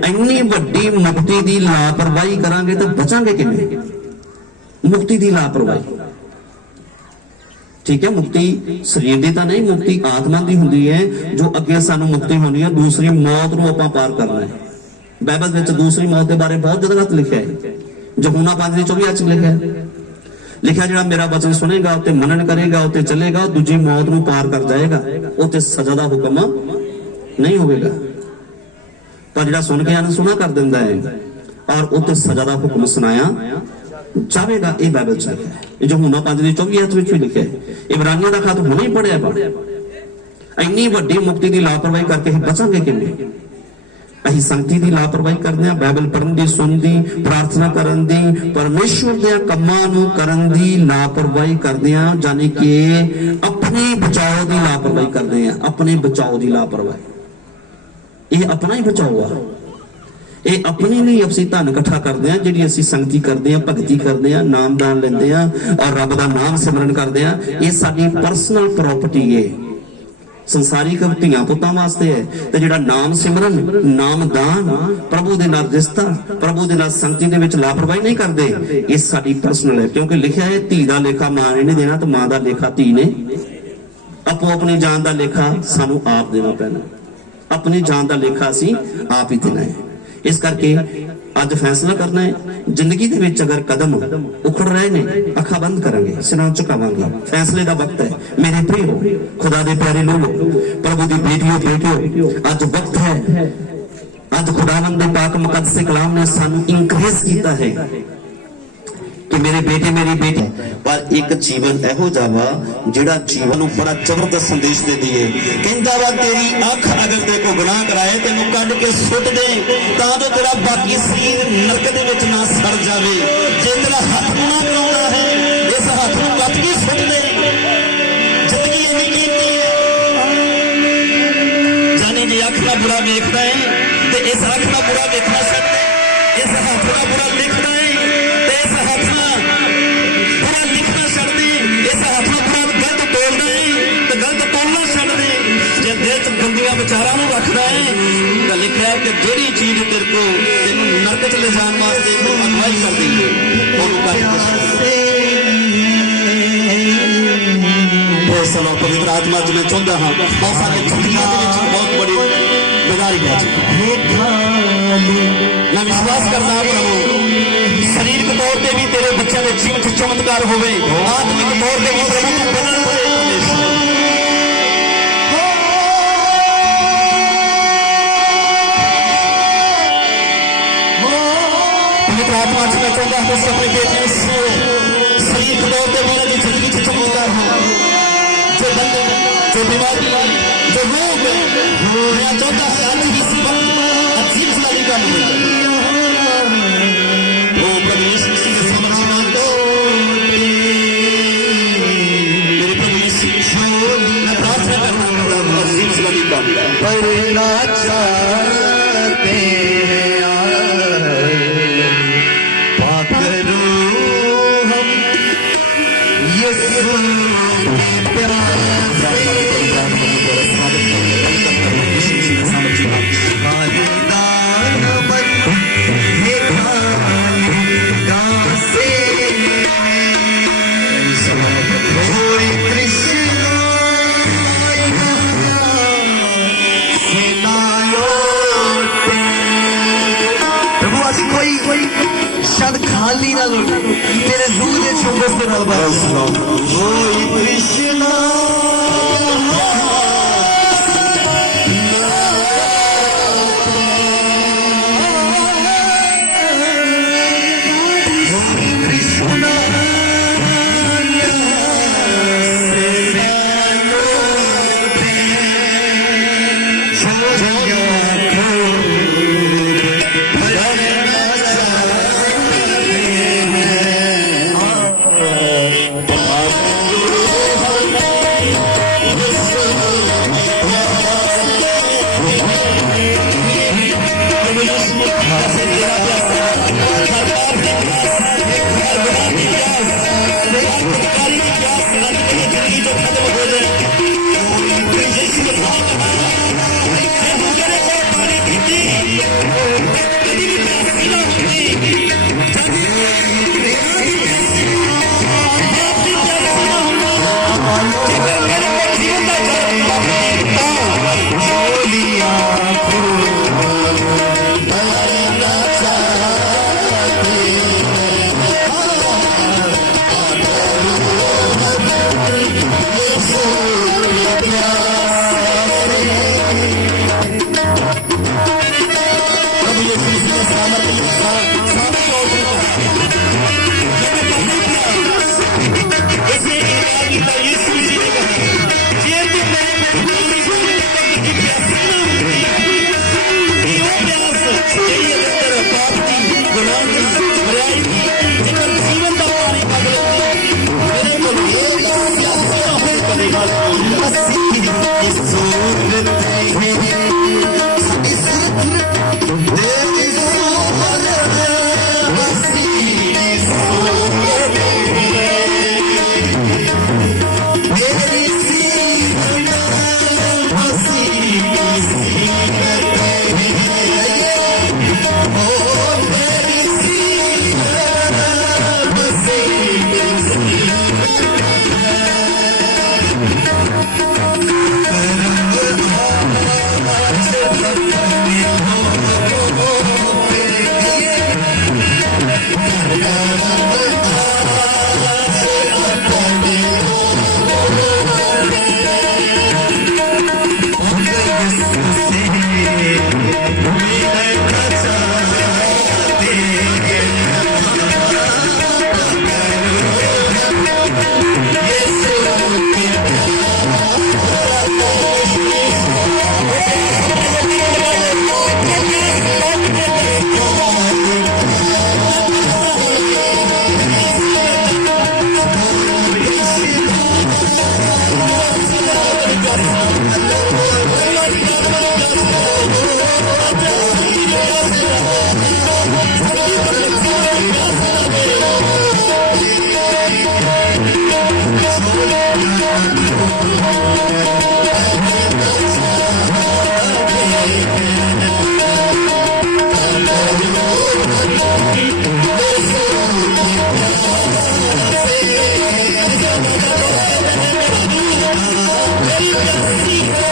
इन्नी वड्डी मुक्ति दी लापरवाही करांगे तो बचांगे किवें। मुक्ति दी लापरवाही, ठीक है, मुक्ति शरीर दी तां नहीं, मुक्ति आत्मा दी हुंदी है, जो अगे सानू मुक्ति होनी है, दूसरी मौत नूं आपां पार करना है। बाइबल विच दूसरी मौत के बारे बहुत जगह लिखिआ है, यूहन्ना 5:24 च लिखिआ है, लिखा जिहड़ा मेरा वचन सुनेगा उते मनन करेगा उते चलेगा, दूजी मौत नूं पार कर जाएगा, उते सजा दा हुक्म नहीं होगा। पर जिहड़ा सुन के अनसुना कर दिंदा है और उते सजा दा हुक्म सुनाया जाएगा, ये बाइबल च लिखा है, जो यूहन्ना 5:24 विच भी लिखा है। इब्रानियां दा खत हुणे ही पढ़िआ पा, इन्नी वड्डी मुक्ति दी लापरवाही करके बचांगे किवें। ਅਸੀਂ ਸੰਗਤੀ ਦੀ ਲਾਪਰਵਾਹੀ ਕਰਦੇ ਹਾਂ, ਬਾਈਬਲ ਪੜ੍ਹਨ ਦੀ, ਸੁਣਨ ਦੀ, ਪ੍ਰਾਰਥਨਾ ਕਰਨ ਦੀ, ਪਰਮੇਸ਼ਵਰ ਦੇ ਕੰਮਾਂ ਨੂੰ ਕਰਨ ਦੀ ਲਾਪਰਵਾਹੀ ਕਰਦੇ ਹਾਂ, ਯਾਨੀ ਕਿ ਆਪਣੇ ਬਚਾਓ ਦੀ ਲਾਪਰਵਾਹੀ ਕਰਦੇ ਹਾਂ, ਆਪਣੇ ਬਚਾਓ ਦੀ ਲਾਪਰਵਾਹੀ। ਇਹ ਆਪਣਾ ਹੀ ਬਚਾਓ ਆ। ਇਹ ਆਪਣੇ ਲਈ ਅਸੀਂ ਧਨ ਇਕੱਠਾ ਕਰਦੇ ਆ, ਜਿਹੜੀ ਅਸੀਂ ਸੰਗਤੀ ਕਰਦੇ ਆ, ਭਗਤੀ ਕਰਦੇ ਆ, ਨਾਮਦਾਨ ਲੈਂਦੇ ਆ ਔਰ ਰੱਬ ਦਾ ਨਾਮ ਸਿਮਰਨ ਕਰਦੇ ਆ, ਇਹ ਸਾਡੀ ਪਰਸਨਲ ਪ੍ਰਾਪਰਟੀ ਏ। ਸੰਸਾਰਿਕ ਧੀਆਂ ਪੁੱਤਾਂ ਵਾਸਤੇ ਹੈ ਤੇ ਜਿਹੜਾ ਨਾਮ ਸਿਮਰਨ, ਨਾਮਦਾਨ, ਪ੍ਰਭੂ ਦੇ ਨਾਲ ਰਿਸ਼ਤਾ, ਪ੍ਰਭੂ ਦੇ ਨਾਲ ਸੰਗਤੀ ਦੇ ਵਿੱਚ ਲਾਪਰਵਾਹੀ ਨਹੀਂ ਕਰਦੇ, ਇਹ ਸਾਡੀ ਪਰਸਨਲ ਹੈ। ਕਿਉਂਕਿ ਲਿਖਿਆ ਹੈ ਧੀ ਦਾ ਲੇਖਾ ਮਾਂ ਨੇ ਨਹੀਂ ਦੇਣਾ ਤੇ ਮਾਂ ਦਾ ਲੇਖਾ ਧੀ ਨੇ। ਆਪੋ ਆਪਣੀ ਜਾਨ ਦਾ ਲੇਖਾ ਸਾਨੂੰ ਆਪ ਦੇਣਾ ਪੈਣਾ, ਆਪਣੀ ਜਾਨ ਦਾ ਲੇਖਾ ਅਸੀਂ ਆਪ ਹੀ ਦੇਣਾ ਹੈ। ਇਸ ਕਰਕੇ ਅੱਜ ਫੈਸਲਾ ਕਰਨਾ ਹੈ, ਜ਼ਿੰਦਗੀ ਦੇ ਵਿੱਚ ਅਗਰ ਕਦਮ ਉਖੜ ਰਹੇ ਨੇ, ਅੱਖਾਂ ਬੰਦ ਕਰਾਂਗੇ, ਸਿਰਾਂ ਝੁਕਾਵਾਂਗੇ। ਫੈਸਲੇ ਦਾ ਵਕਤ ਹੈ ਮੇਰੇ ਪ੍ਰਿਓ, ਖੁਦਾ ਦੇ ਪਿਆਰੇ ਲੋਗੋ, ਪ੍ਰਭੂ ਦੀ ਬੇਟੀਓ ਬੇਟਿਓ, ਅੱਜ ਵਕਤ ਹੈ। ਅੱਜ ਖੁਦਾਵੰਦ ਦੇ ਪਾਕ ਮੁਕੱਦਸ ਕਲਾਮ ਨੇ ਸਾਨੂੰ ਇਨਕਰੇਜ ਕੀਤਾ ਹੈ कि मेरे बेटे मेरी बेटी, पर एक जीवन एहो जावा जेड़ा जीवन बड़ा जबरदस्त संदेश दे दिए। कहंदा वा तेरी अख अगर ते को गुनाह कराए तेनू कढ के सुट दे तां जो तेरा बाकी शरीर नरक दे विच ना सड़ जावे। जे तेरा हाथ गुनाह कराउंदा है इस हाथ नू कट के सुट दे। जिंदगी इन्नी कीमती है, जाने जी अख दा बुरा वेखदा है ते इस अख दा बुरा वेखना छड्ड दे, इस हाथ दा बुरा लिखदा है ते इस हाथ दा बुरा लिखना छड्ड दे, इस हाथ दा बुरा गलत तोड़दा है ते गलत तोड़ना छड्ड दे। जे दिल च गंदियां विचारां नूं रखदा है तां लिखिआ है कि जेहड़ी चीज तेरे को तैनूं नरक च ले जाण वास्ते अगवाई करदी है ओनूं कर सलाह। पवित्र आत्मा जी मैं चाहता हाँ बहुत सारे जिंदगियों के विच बहुत बड़ी बिगाड़ी है जी। मैं विश्वास करता हूं प्रभु शरीरक तौर पे भी तेरे बच्चों के जीवन च चमत्कार होवे, आत्मिक तौर पे भी प्रभु तू बदल दे। पवित्र आत्मा जी मैं चाहता हूं अपने बेटे से शरीरक तौर पे भी उनकी जिंदगी च चमत्कार हो, जो बंद, जो बीमारी, जो रोग, मैं चाहता हूं आज ही इसी वक्त अजीब सारी काम हो जाए। ओ प्रभु यीशु मसीह के समझना दो मेरे प्रभु यीशु, मैं प्रार्थना करता हूं अजीब सारी काम पढ़ना चाहते शायद खाली ना लौटे तेरे रूह दे चुंबस दे नाल बस ओए कृष्णा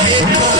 Thank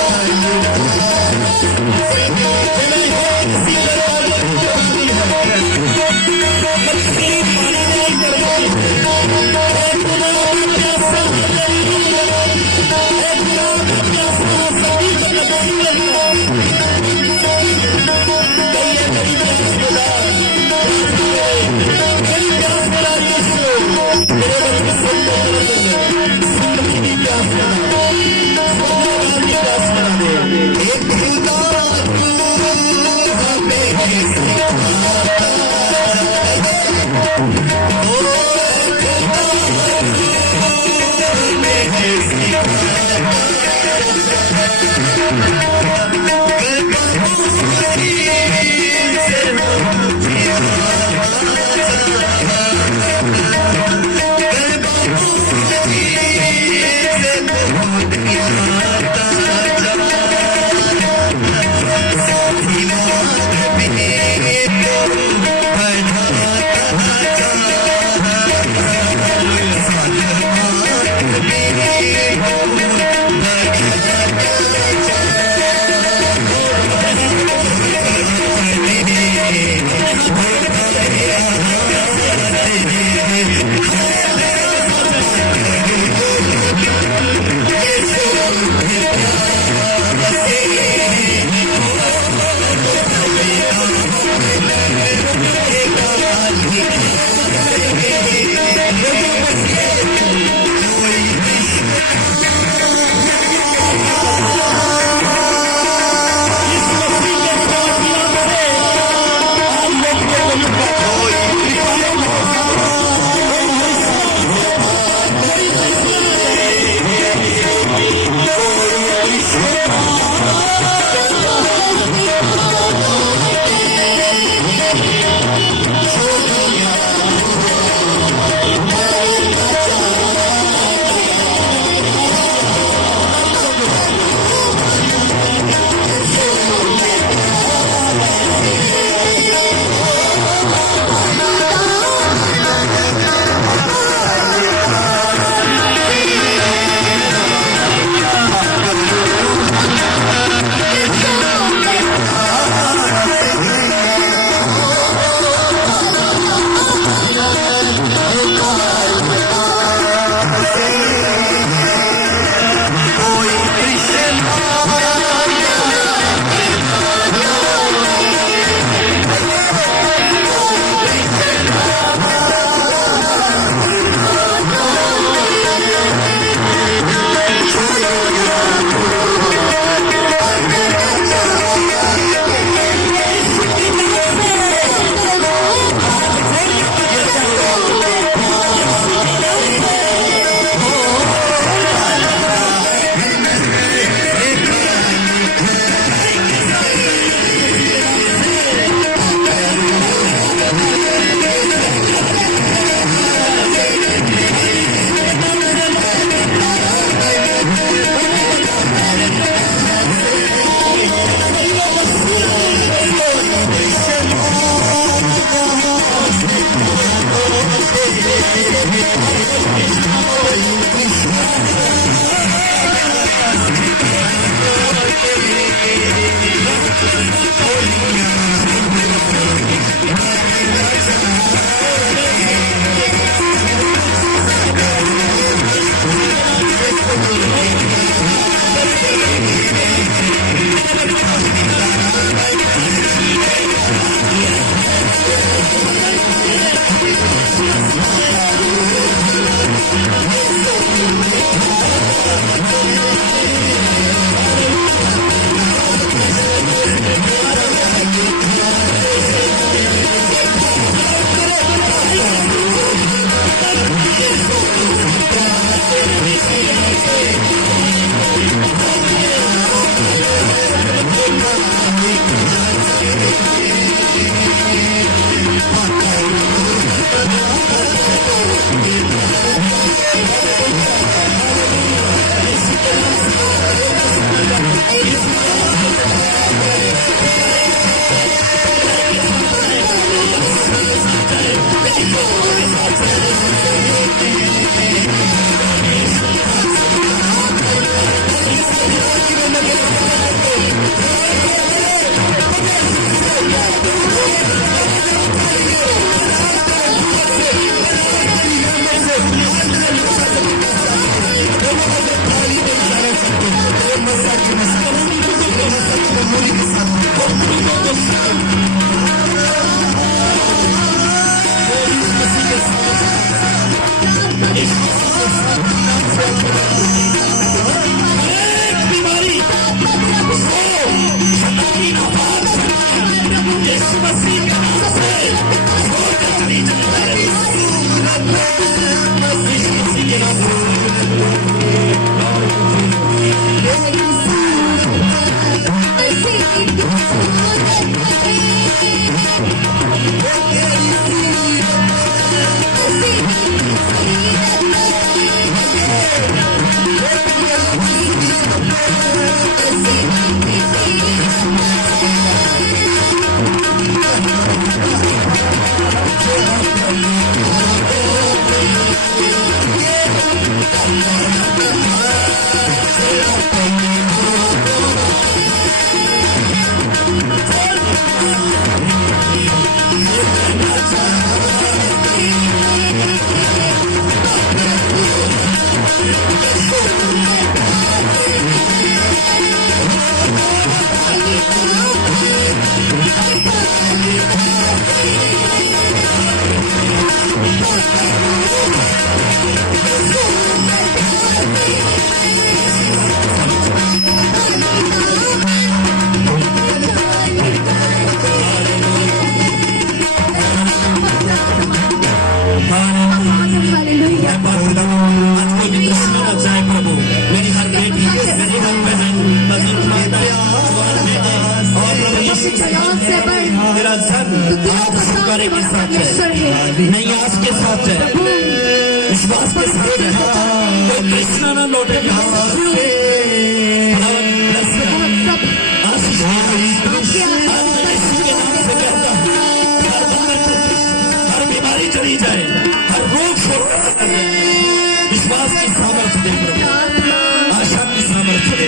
you. मसीह के नाम मेरा धन शुक्र के साथ है, नहीं आस के साथ है, विश्वास के साथ है। कोई कृष्णा ना लौटेगा। हर बीमारी चली जाए, हर रोग छोड़, विश्वास की सामर्थ्य दे प्रभु, आशा की सामर्थ्य दे।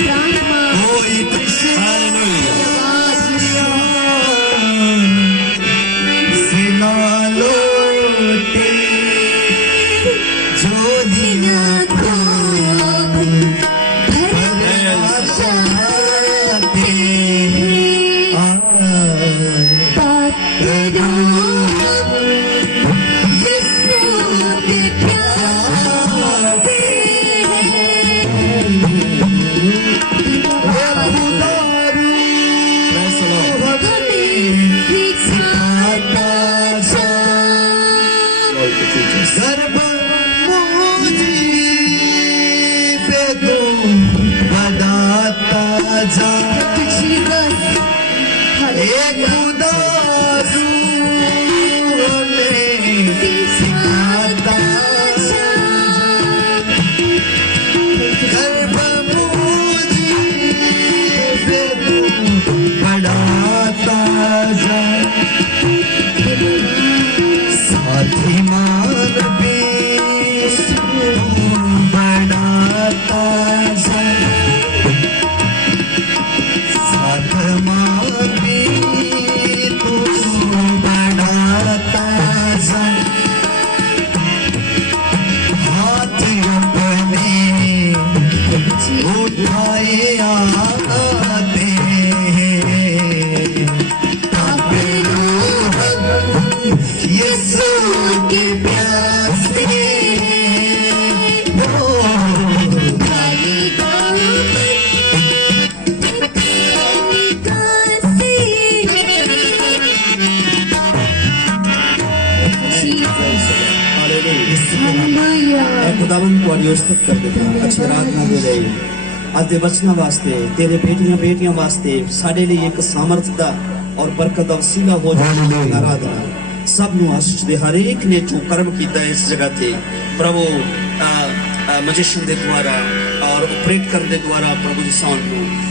खुदावन तुहाडी उस्तत कर देते हैं, अच्छी आराधना दे रहे अज दे बचना वास्ते, तेरे बेटियां वास्ते साडे लिए एक सामर्थ दा और बरकत दा वसीला हो जाए। आराधना सब नु आशीष दे। हर एक ने जो कर्म कीता इस जगह ते प्रभु मजिशन दे द्वारा और ऑपरेट करने दे द्वारा प्रभु जी साउंड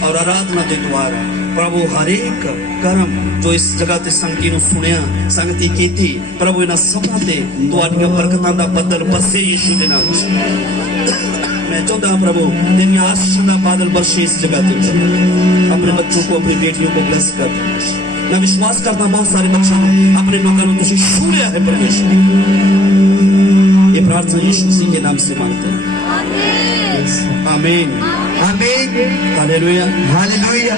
और आराधना दे द्वारा प्रभु हर एक कर्म जो इस जगह ते संगती नु सुनिया संगती कीती प्रभु इन्हां सबना ते तुहाडीआं बरकतां दा बदल बरसे यीशु दे नाम च। मैं चाहता हूं प्रभु तेरी आशीष का बादल बरसे इस जगह पे। अपने बच्चों को, अपनी बेटियों को ब्लेस कर। मैं विश्वास करता हूं बहुत सारे बच्चों अपने लोगों ने तुझे छूया है परमेश्वर। ये प्रार्थना यीशु मसीह के नाम से मांगते हैं, आमीन आमीन। Hallelujah hallelujah.